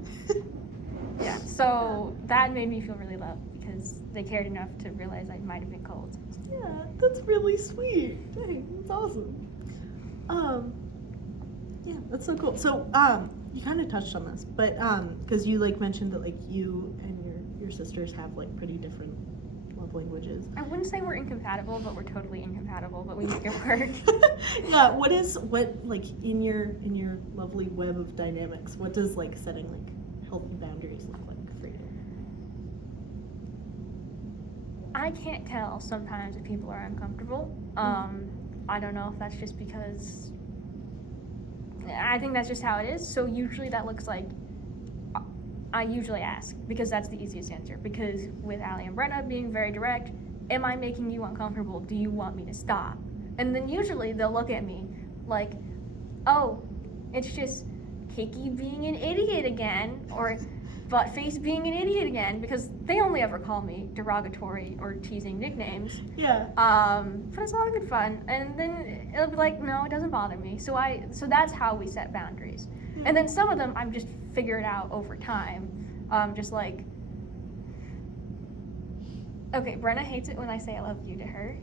Yeah, so that made me feel really loved because they cared enough to realize I might have been cold. Yeah, that's really sweet. Dang, that's awesome. Yeah, that's so cool. So, you kind of touched on this, but because you like mentioned that like you and your sisters have like pretty different love languages. I wouldn't say we're incompatible, but we're totally incompatible, but we make it work. Yeah, what like in your lovely web of dynamics, what does like setting like healthy boundaries look like for you? I can't tell sometimes if people are uncomfortable. I don't know if that's just because I think that's just how it is. So usually that looks like I usually ask because that's the easiest answer. Because with Allie and Brenna being very direct, am I making you uncomfortable? Do you want me to stop? And then usually they'll look at me like, oh, it's just Kiki being an idiot again, or butt-face being an idiot again, because they only ever call me derogatory or teasing nicknames. Yeah. But it's a lot of good fun. And then it'll be like, no, it doesn't bother me. So that's how we set boundaries. And then some of them I'm just figured out over time. Just like, okay, Brenna hates it when I say I love you to her.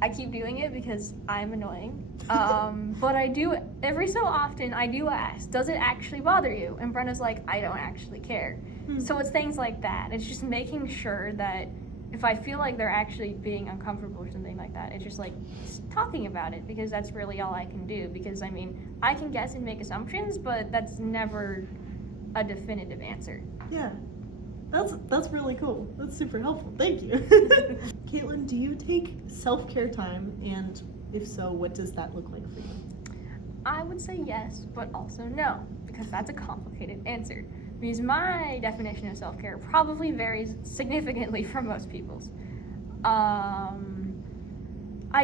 I keep doing it because I'm annoying. But I do, every so often, I do ask, does it actually bother you? And Brenna's like, I don't actually care. So it's things like that. It's just making sure that if I feel like they're actually being uncomfortable or something like that, it's just like talking about it, because that's really all I can do. Because I mean, I can guess and make assumptions, but that's never a definitive answer. Yeah. That's really cool. That's super helpful. Thank you. Caitlin, do you take self-care time? And if so, what does that look like for you? I would say yes, but also no, because that's a complicated answer. Because my definition of self-care probably varies significantly from most people's. I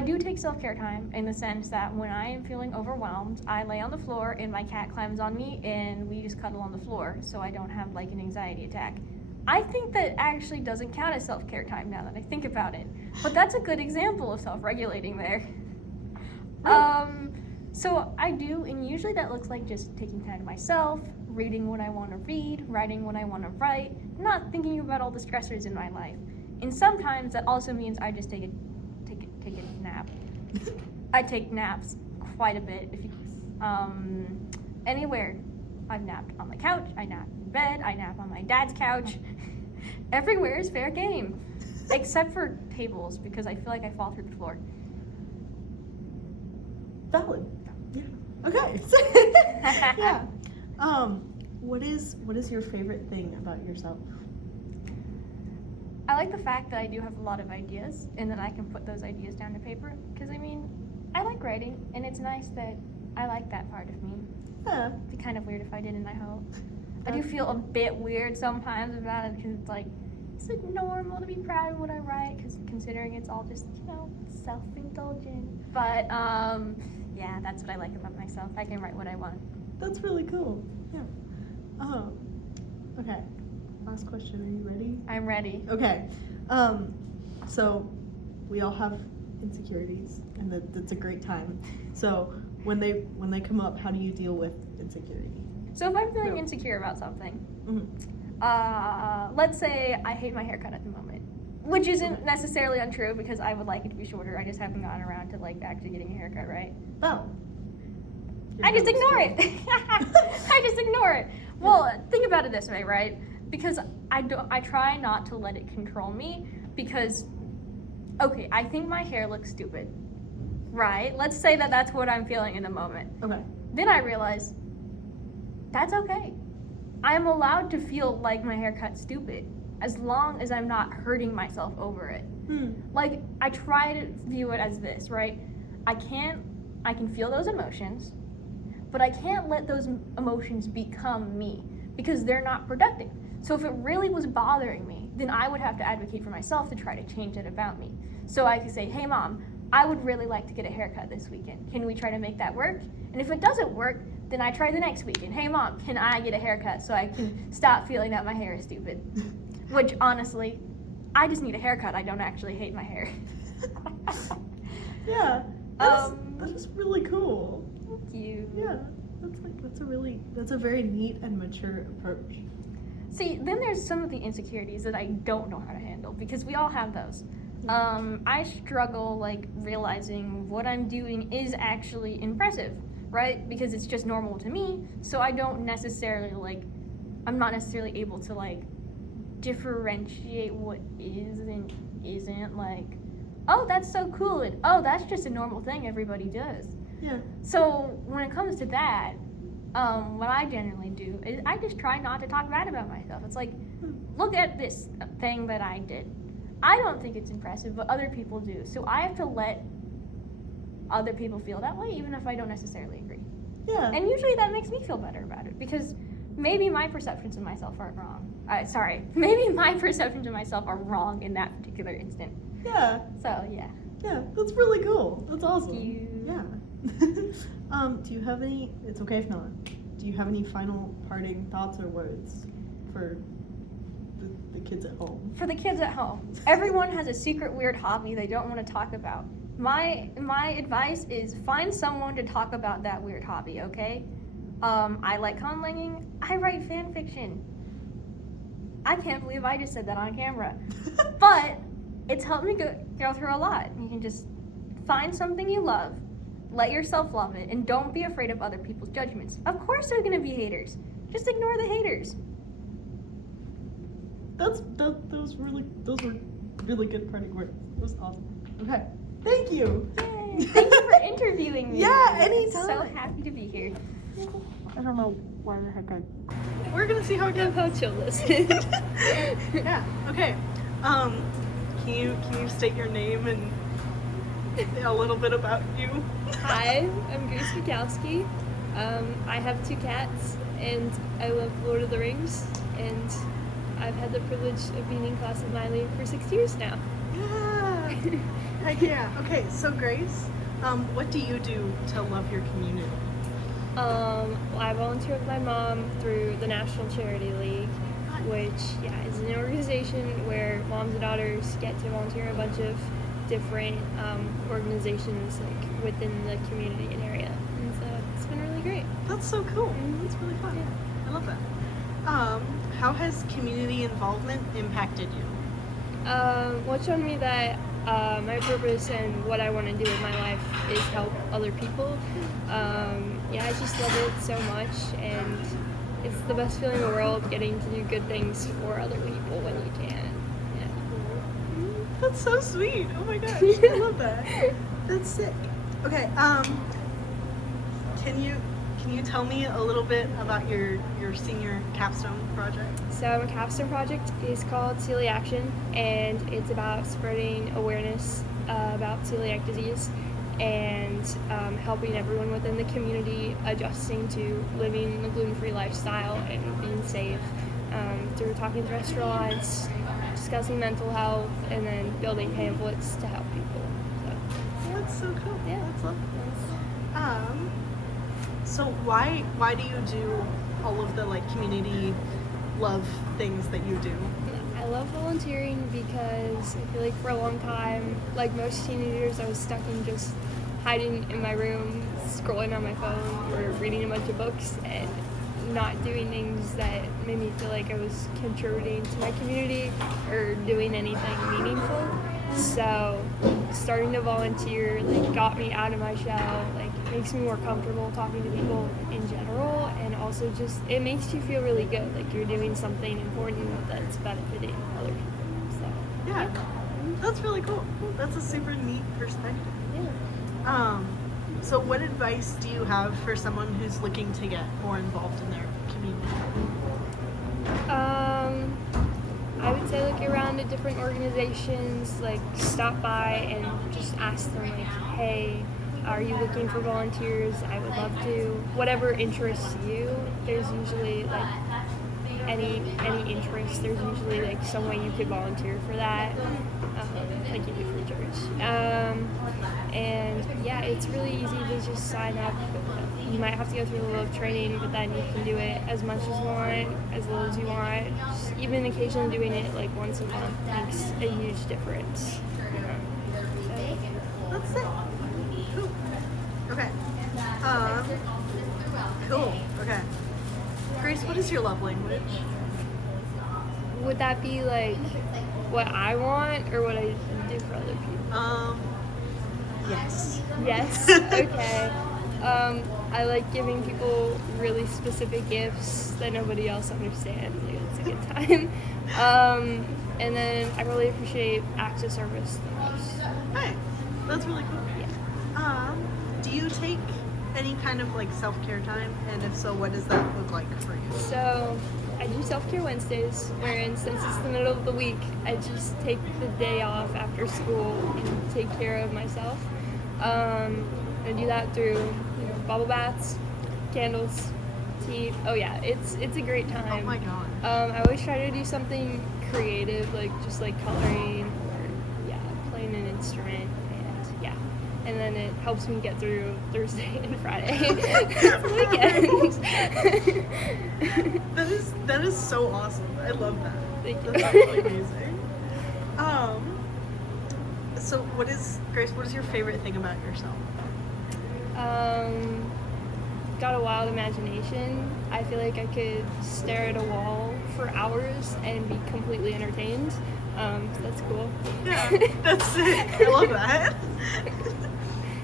do take self-care time in the sense that when I am feeling overwhelmed, I lay on the floor and my cat climbs on me and we just cuddle on the floor so I don't have like an anxiety attack. I think that actually doesn't count as self-care time now that I think about it. But that's a good example of self-regulating there. So I do, and usually that looks like just taking time to myself, reading what I want to read, writing what I want to write, not thinking about all the stressors in my life. And sometimes that also means I just take a nap. I take naps quite a bit. Anywhere. I've napped on the couch, I nap in bed, I nap on my dad's couch. Everywhere is fair game, except for tables, because I feel like I fall through the floor. Valid. Yeah. Okay. Yeah. What is your favorite thing about yourself? I like the fact that I do have a lot of ideas and that I can put those ideas down to paper, because I mean, I like writing, and it's nice that I like that part of me. Yeah. It'd be kind of weird if I didn't, I hope. I do feel a bit weird sometimes about it, because it's like, is it normal to be proud of what I write? Because considering it's all just, self-indulgent. But, yeah, that's what I like about myself. I can write what I want. That's really cool. Yeah. Okay. Last question. Are you ready? I'm ready. Okay. So we all have insecurities, and that's a great time. So when they come up, how do you deal with insecurity? So if I'm feeling insecure about something, let's say I hate my haircut at the moment, which isn't necessarily untrue, because I would like it to be shorter. I just haven't gotten around to like actually getting a haircut, right? Oh. I just ignore it. I just ignore it. Well, think about it this way, right? Because I try not to let it control me, because, okay, I think my hair looks stupid, right? Let's say that that's what I'm feeling in the moment. Okay. Then I realize, that's okay. I'm allowed to feel like my haircut's stupid, as long as I'm not hurting myself over it. Like, I try to view it as this, right? I can feel those emotions, but I can't let those emotions become me, because they're not productive. So if it really was bothering me, then I would have to advocate for myself to try to change it about me. So I could say, hey mom, I would really like to get a haircut this weekend. Can we try to make that work? And if it doesn't work, then I try the next weekend. Hey mom, can I get a haircut so I can stop feeling that my hair is stupid? Which honestly, I just need a haircut. I don't actually hate my hair. Yeah. That is really cool. Thank you. Yeah. That's a very neat and mature approach. See, then there's some of the insecurities that I don't know how to handle, because we all have those. I struggle like realizing what I'm doing is actually impressive, right? Because it's just normal to me, so I don't necessarily I'm not necessarily able to like differentiate what is and isn't, like, oh, that's so cool, and oh, that's just a normal thing everybody does. Yeah. So when it comes to that, what I generally do is I just try not to talk bad about myself. It's like, look at this thing that I did. I don't think it's impressive, but other people do. So I have to let other people feel that way, even if I don't necessarily agree. Yeah. And usually that makes me feel better about it, because maybe my perceptions of myself aren't wrong. Maybe my perceptions of myself are wrong in that particular instant. Yeah. So, yeah. Yeah, that's really cool. That's awesome. Thank you. Yeah. Do you have any, it's okay if not, do you have any final parting thoughts or words for kids at home. For the kids at home. Everyone has a secret weird hobby they don't want to talk about. My advice is find someone to talk about that weird hobby, okay? I like conlanging. I write fan fiction. I can't believe I just said that on camera. But it's helped me go through a lot. You can just find something you love, let yourself love it, and don't be afraid of other people's judgments. Of course there's gonna be haters. Just ignore the haters. Those were really good parting words. It was awesome. Okay. Thank you. Yay. Thank you for interviewing me. Yeah, I'm anytime. so happy to be here. I don't know why the heck we're gonna see how it goes. How chill this is. Yeah. Okay. Can you state your name and a little bit about you? Hi, I'm Grace Mikowski. I have 2 cats, and I love Lord of the Rings, and I've had the privilege of being in class with Miley for 6 years now. Yeah. Heck yeah. Okay. So Grace, what do you do to love your community? I volunteer with my mom through the National Charity League, which is an organization where moms and daughters get to volunteer in a bunch of different organizations like within the community and area, and so it's been really great. That's so cool. That's really fun. Yeah. I love that. How has community involvement impacted you? What showed me that my purpose and what I want to do with my life is help other people. I just love it so much, and it's the best feeling in the world getting to do good things for other people when you can. Yeah. That's so sweet. Oh my gosh, I love that. That's sick. Okay, can you tell me a little bit about your senior capstone project? So my capstone project is called Celiac Action, and it's about spreading awareness about celiac disease and helping everyone within the community adjusting to living a gluten-free lifestyle and being safe through talking to restaurants, discussing mental health, and then building pamphlets to help people. So, That's so cool. Yeah. That's lovely. So why do you do all of the community love things that you do? I love volunteering because I feel like for a long time, like most teenagers, I was stuck in just hiding in my room, scrolling on my phone, or reading a bunch of books, and not doing things that made me feel like I was contributing to my community or doing anything meaningful. So starting to volunteer got me out of my shell, makes me more comfortable talking to people in general, and also just it makes you feel really good, like you're doing something important that's benefiting other people. So Yeah. That's really cool. That's a super neat perspective. yeah. So what advice do you have for someone who's looking to get more involved in their community? I would say look around at different organizations, stop by and just ask them hey, are you looking for volunteers? I would love to. Whatever interests you, there's usually any interest, there's usually some way you could volunteer for that, like you do for church. And yeah, it's really easy to just sign up. You might have to go through a little training, but then you can do it as much as you want, as little as you want. Just even occasionally doing it once a month makes a huge difference. That's it. Cool. Okay. Cool. Okay. Grace, what is your love language? Would that be what I want or what I do for other people? Yes. Yes. Okay. I like giving people really specific gifts that nobody else understands. It's a good time. And then I really appreciate acts of service the most. Hey, that's really cool. Yeah. Do you take any kind of self-care time? And if so, what does that look like for you? So I do self-care Wednesdays, wherein since it's the middle of the week, I just take the day off after school and take care of myself. I do that through bubble baths, candles, tea. Oh yeah, it's a great time. Oh my god. I always try to do something creative, just coloring or playing an instrument, and yeah. and then it helps me get through Thursday and Friday. Weekends. That is so awesome. I love that. Thank you. That's absolutely amazing. So Grace, what is your favorite thing about yourself? Got a wild imagination. I feel like I could stare at a wall for hours and be completely entertained. So that's cool. Yeah, that's it. I love that.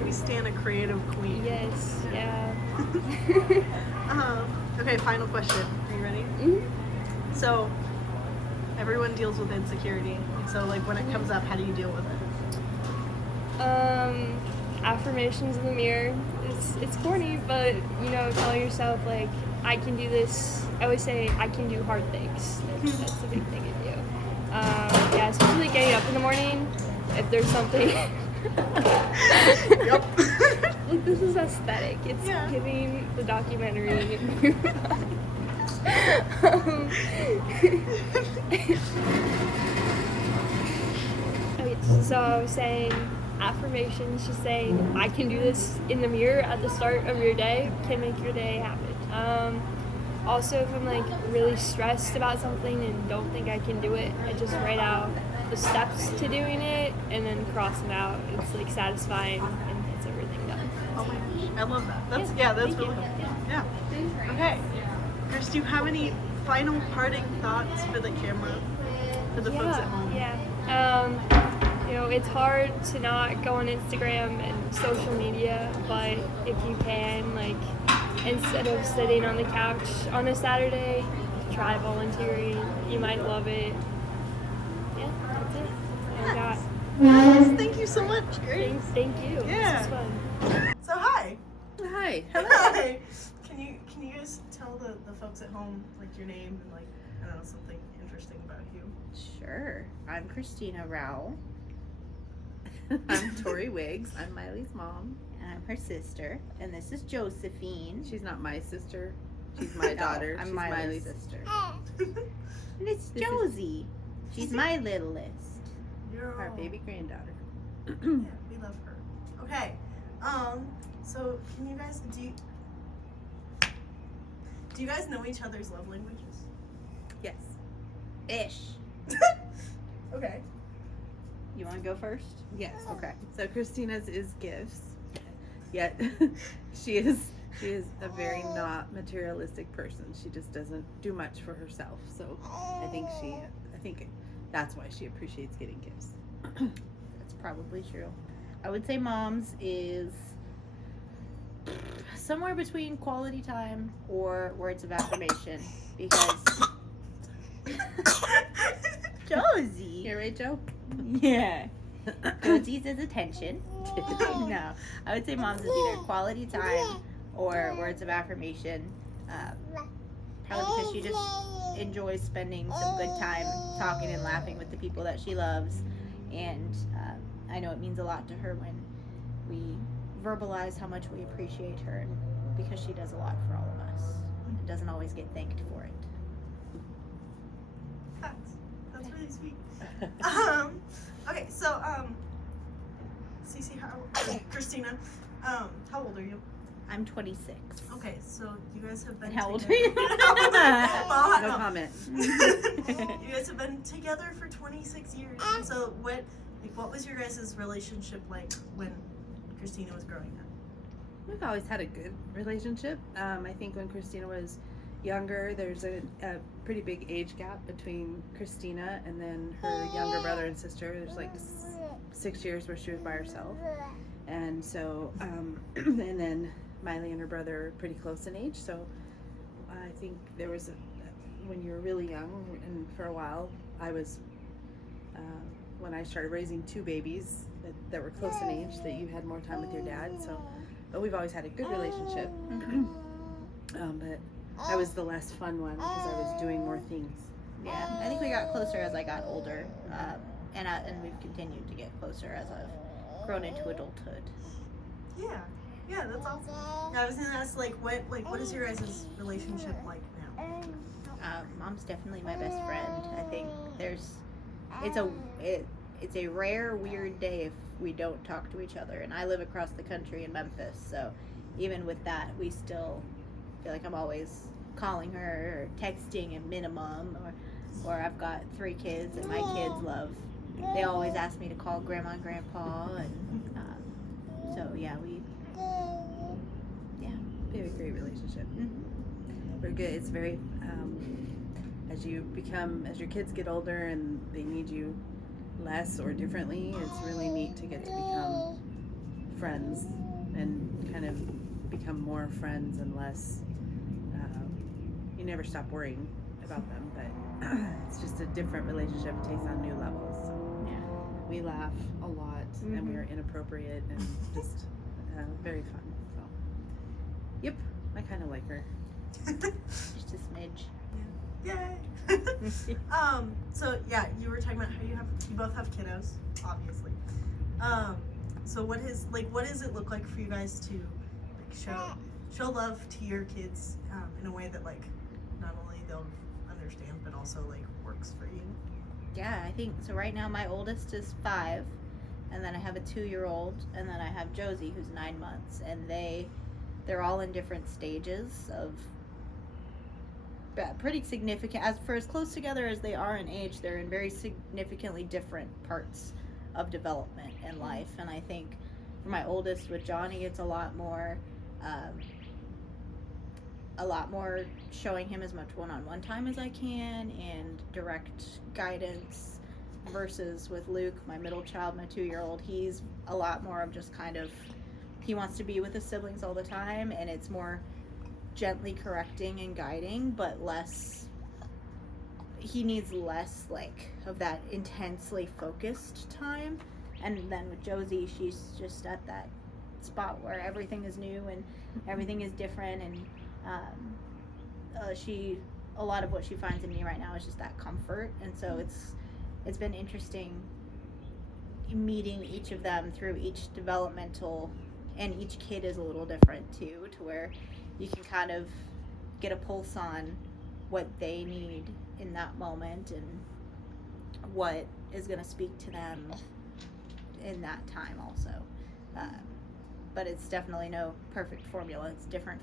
We stand a creative queen. Yes, yeah. Okay, final question. Are you ready? Mm-hmm. So, everyone deals with insecurity. So, like, when it comes up, how do you deal with it? Affirmations in the mirror. It's corny, but you know, telling yourself like I can do this. I always say I can do hard things. That's a big thing to do. Yeah, especially getting up in the morning. If there's something. Yep. Like, this is aesthetic. It's giving the documentary. Oh yes. So I was saying affirmations, just saying I can do this in the mirror at the start of your day can make your day happen. Also, if I'm like really stressed about something and don't think I can do it, I just write out the steps to doing it and then cross them out. It's like satisfying and gets everything done. Oh my gosh, I love that. That's Thank really you. cool. Yeah. Okay. Chris, do you have any final parting thoughts for the camera, for the folks at home? You know, it's hard to not go on Instagram and social media, but if you can, like, instead of sitting on the couch on a Saturday, try volunteering. You might love it. Yeah, that's it. That's all I got. Yes, thank you so much, Grace. Thank you. Yeah. This is fun. So hi. Hi. Hi. Can you guys tell the folks at home like your name and like I don't know something interesting about you? Sure. I'm Christina Rowell. I'm Tori Wiggs. I'm Miley's mom. And I'm her sister. And this is Josephine. She's not my sister. She's my daughter. I'm She's Miley's sister. And it's This is- Josie. She's my littlest. Our baby granddaughter. Yeah, we love her. Okay. So can you guys do you guys know each other's love languages? Yes. Ish. Okay. You want to go first? Yes. Okay. So Christina's is gifts. Yet she is a very not materialistic person. She just doesn't do much for herself. So I think that's why she appreciates getting gifts. That's probably true. I would say mom's is somewhere between quality time or words of affirmation because Josie. You right, Joe? Yeah. Josie's is attention. No, I would say mom's is either quality time or words of affirmation. Probably because she just enjoys spending some good time talking and laughing with the people that she loves. And I know it means a lot to her when we verbalize how much we appreciate her, and because she does a lot for all of us and doesn't always get thanked for it. That's really sweet. Okay, so Cece, Christina, how old are you? I'm 26. Okay, so you guys have been And how old are together- you? Well, No comment. You guys have been together for 26 years. And so what was your guys' relationship like when Christina was growing up? We've always had a good relationship. I think when Christina was younger, there's a pretty big age gap between Christina and then her younger brother and sister. There's like 6 years where she was by herself. And so, and then Miley and her brother are pretty close in age. So I think there was when you were really young, and for a while, I was, when I started raising two babies that were close in age, that you had more time with your dad. So, but we've always had a good relationship. But I was the less fun one because I was doing more things. Yeah, I think we got closer as I got older, and we've continued to get closer as I've grown into adulthood. Yeah, that's awesome. I was gonna ask what is your guys' relationship like now? Mom's definitely my best friend. I think it's it's a rare weird day if we don't talk to each other. And I live across the country in Memphis, so even with that, we still feel like I'm always calling her or texting at minimum, or I've got 3 kids and my kids they always ask me to call grandma and grandpa, and so yeah, we have a great relationship. Mm-hmm. We're good. It's very as your kids get older and they need you less or differently, it's really neat to get to become friends and kind of become more friends and less. You never stop worrying about them, but it's just a different relationship. It takes on new levels. So Yeah. we laugh a lot, and we are inappropriate and just very fun. So, yep, I kind of like her. Just a smidge. Yay! So yeah, you were talking about how you both have kiddos, obviously. So what does it look like for you guys to like show love to your kids in a way that like not only they'll understand but also like works for you? Yeah, I think so. Right now, my oldest is 5, and then I have a 2-year-old, and then I have Josie, who's 9 months, and they're all in different stages of pretty significant. As close together as they are in age, they're in very significantly different parts of development in life. And I think for my oldest with Johnny, it's a lot more showing him as much one-on-one time as I can and direct guidance, versus with Luke, my middle child, my 2-year-old, he's a lot more of just kind of, he wants to be with his siblings all the time, and it's more gently correcting and guiding, but he needs less like of that intensely focused time. And then with Josie, she's just at that spot where everything is new and everything is different, and a lot of what she finds in me right now is just that comfort. And so it's been interesting meeting each of them through each developmental, and each kid is a little different too, to where you can kind of get a pulse on what they need in that moment and what is going to speak to them in that time also. But it's definitely no perfect formula. It's different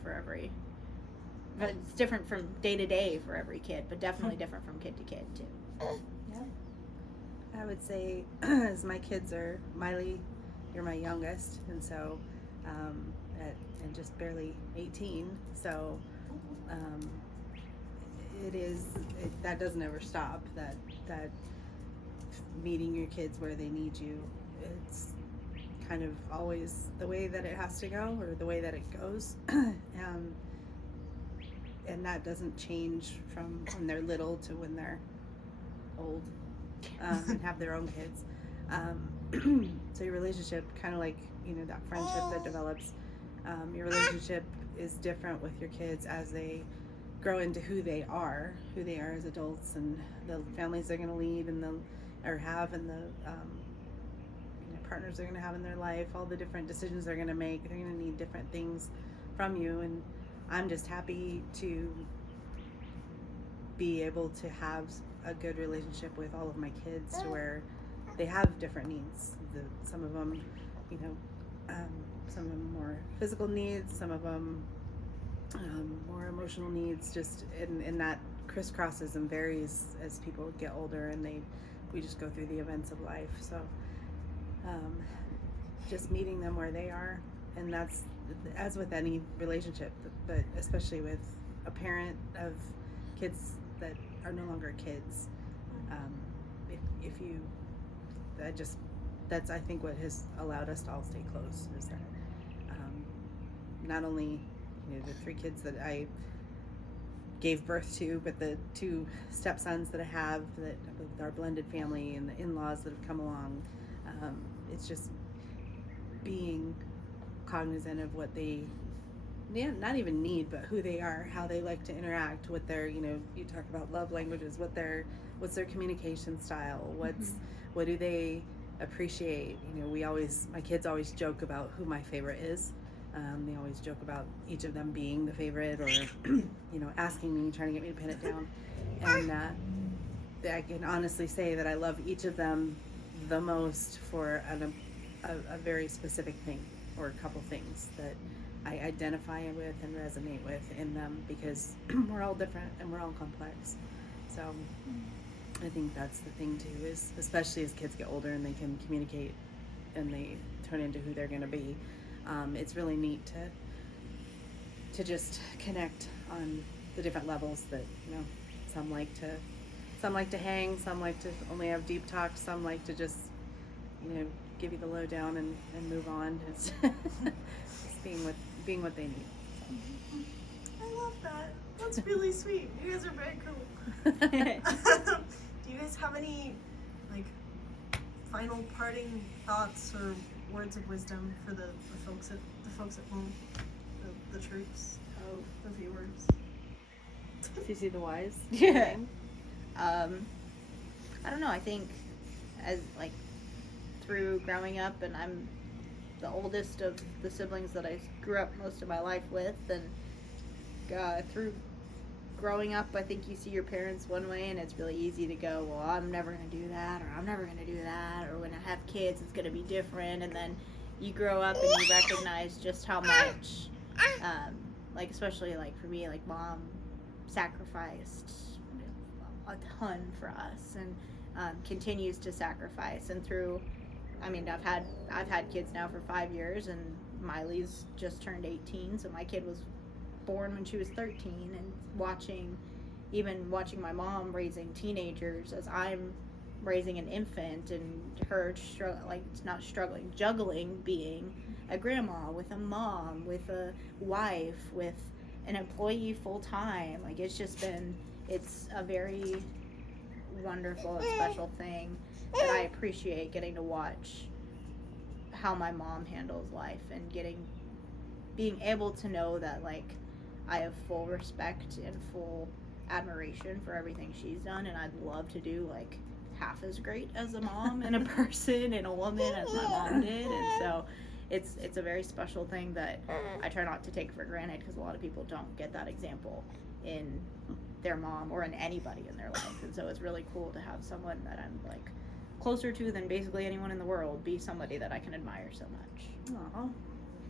but it's different from day to day for every kid, but definitely different from kid to kid too. I would say, as my kids are, Miley, you're my youngest, and so, and just barely 18, so, that doesn't ever stop, that meeting your kids where they need you, it's kind of always the way that it has to go, or the way that it goes, and that doesn't change from when they're little to when they're old. And have their own kids. So your relationship, kind of like, that friendship that develops, your relationship is different with your kids as they grow into who they are as adults, and the families they're going to lead and the partners they're going to have in their life, all the different decisions they're going to make. They're going to need different things from you, and I'm just happy to be able to have a good relationship with all of my kids, to where they have different needs. Some of them, some of them more physical needs, some of them more emotional needs, just in that crisscrosses and varies as people get older, and we just go through the events of life. So just meeting them where they are, and that's as with any relationship, but especially with a parent of kids that are no longer kids. That's I think what has allowed us to all stay close, is that not only the 3 kids that I gave birth to, but the 2 stepsons that I have, that with our blended family, and the in-laws that have come along. It's just being cognizant of what they not even need, but who they are, how they like to interact, what their, you talk about love languages, what's their communication style, what do they appreciate. My kids always joke about who my favorite is. They always joke about each of them being the favorite, or asking me, trying to get me to pin it down. And I can honestly say that I love each of them the most for a very specific thing or a couple things that I identify with and resonate with in them, because we're all different and we're all complex. So I think that's the thing too, is especially as kids get older and they can communicate and they turn into who they're going to be. It's really neat to just connect on the different levels that, you know, some like to hang, some like to only have deep talk, some like to just, you know, give you the lowdown and move on. It's being what they need. I love that. That's really sweet. You guys are very cool. Do you guys have any like final parting thoughts or words of wisdom for the folks at home, the troops, the viewers? CC the wise. Yeah. I don't know. I think as like through growing up, and I'm the oldest of the siblings that I grew up most of my life with, and through growing up, I think you see your parents one way, and it's really easy to go, well, I'm never going to do that, or I'm never going to do that, or when I have kids, it's going to be different. And then you grow up and you recognize just how much, like, especially like for me, like mom sacrificed a ton for us, and continues to sacrifice. And through, I mean, I've had kids now for 5 years, and Miley's just turned 18, so my kid was born when she was 13, and watching my mom raising teenagers as I'm raising an infant, and her juggling being a grandma with a mom, with a wife, with an employee full time. Like, it's a very wonderful and special thing that I appreciate, getting to watch how my mom handles life, and being able to know that, like, I have full respect and full admiration for everything she's done, and I'd love to do like half as great as a mom and a person and a woman as my mom did. And so it's a very special thing that I try not to take for granted, because a lot of people don't get that example in their mom or in anybody in their life. And so it's really cool to have someone that I'm like closer to than basically anyone in the world be somebody that I can admire so much. Aw.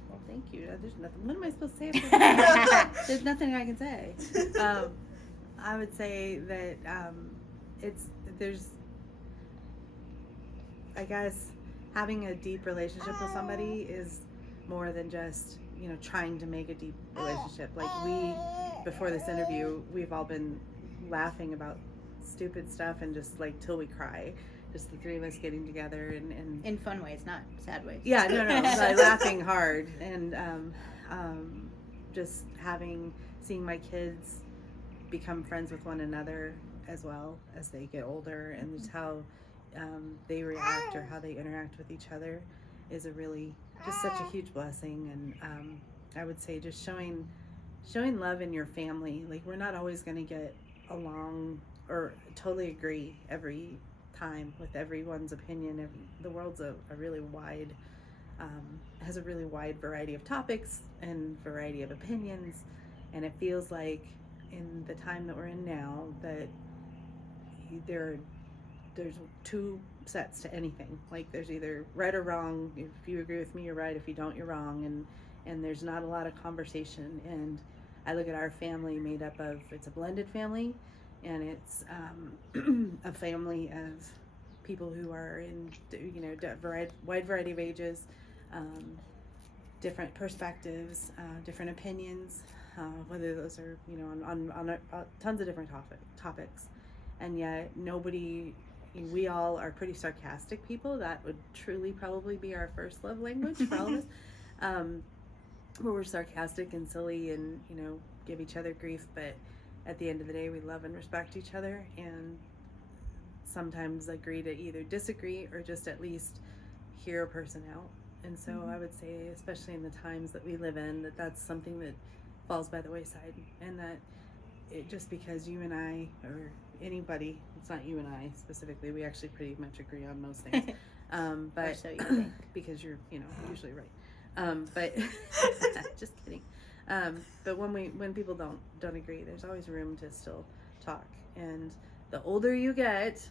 Well, thank you. There's nothing. What am I supposed to say after that? There's nothing I can say. I would say that I guess having a deep relationship with somebody is more than just, you know, trying to make a deep relationship. Like, before this interview, we've all been laughing about stupid stuff and just like till we cry. Just the three of us getting together and in fun ways, not sad ways. Yeah, no, like laughing hard, and just seeing my kids become friends with one another as well as they get older, and just how they react or how they interact with each other is just such a huge blessing. And I would say just showing love in your family. Like, we're not always going to get along or totally agree every time with everyone's opinion. The world's a really wide, has a really wide variety of topics and variety of opinions, and it feels like in the time that we're in now that there's two sets to anything. Like, there's either right or wrong. If you agree with me, you're right. If you don't, you're wrong. And there's not a lot of conversation. And I look at our family made up of, it's a blended family, and it's a family of people who are in, you know, wide variety of ages, different perspectives, different opinions, whether those are, you know, on tons of different topics, and yet we all are pretty sarcastic people. That would truly probably be our first love language for all of us, where we're sarcastic and silly and, you know, give each other grief, but at the end of the day, we love and respect each other, and sometimes agree to either disagree or just at least hear a person out. And so I would say, especially in the times that we live in, that's something that falls by the wayside, and that just because you and I, or anybody, it's not you and I specifically, we actually pretty much agree on most things, but so you think. because you're, you know, usually right, but just kidding. But when people don't agree, there's always room to still talk. And the older you get,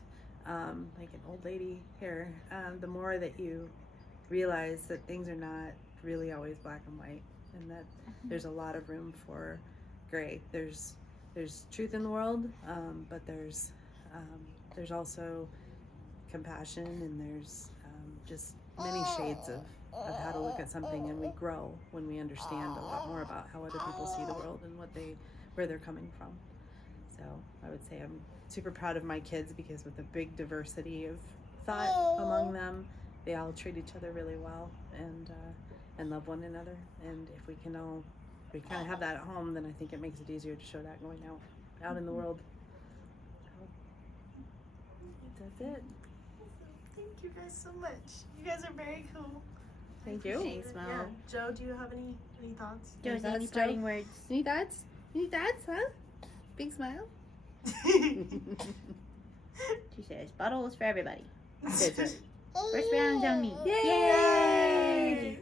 like an old lady here, the more that you realize that things are not really always black and white, and that there's a lot of room for gray. There's truth in the world, but there's also compassion, and there's just many shades of how to look at something, and we grow when we understand a lot more about how other people see the world and where they're coming from. So I would say I'm super proud of my kids, because with the big diversity of thought among them, they all treat each other really well and love one another. And if we kind of have that at home, then I think it makes it easier to show that going out in the world. So, that's it. Thank you guys so much. You guys are very cool. Thank you. Thanks, Mom. Yeah. Joe, do you have any thoughts? Josie, any thoughts, Joe? parting words? Any thoughts? Any thoughts, huh? Big smile. She says, bottles for everybody. First round's on me. Yay!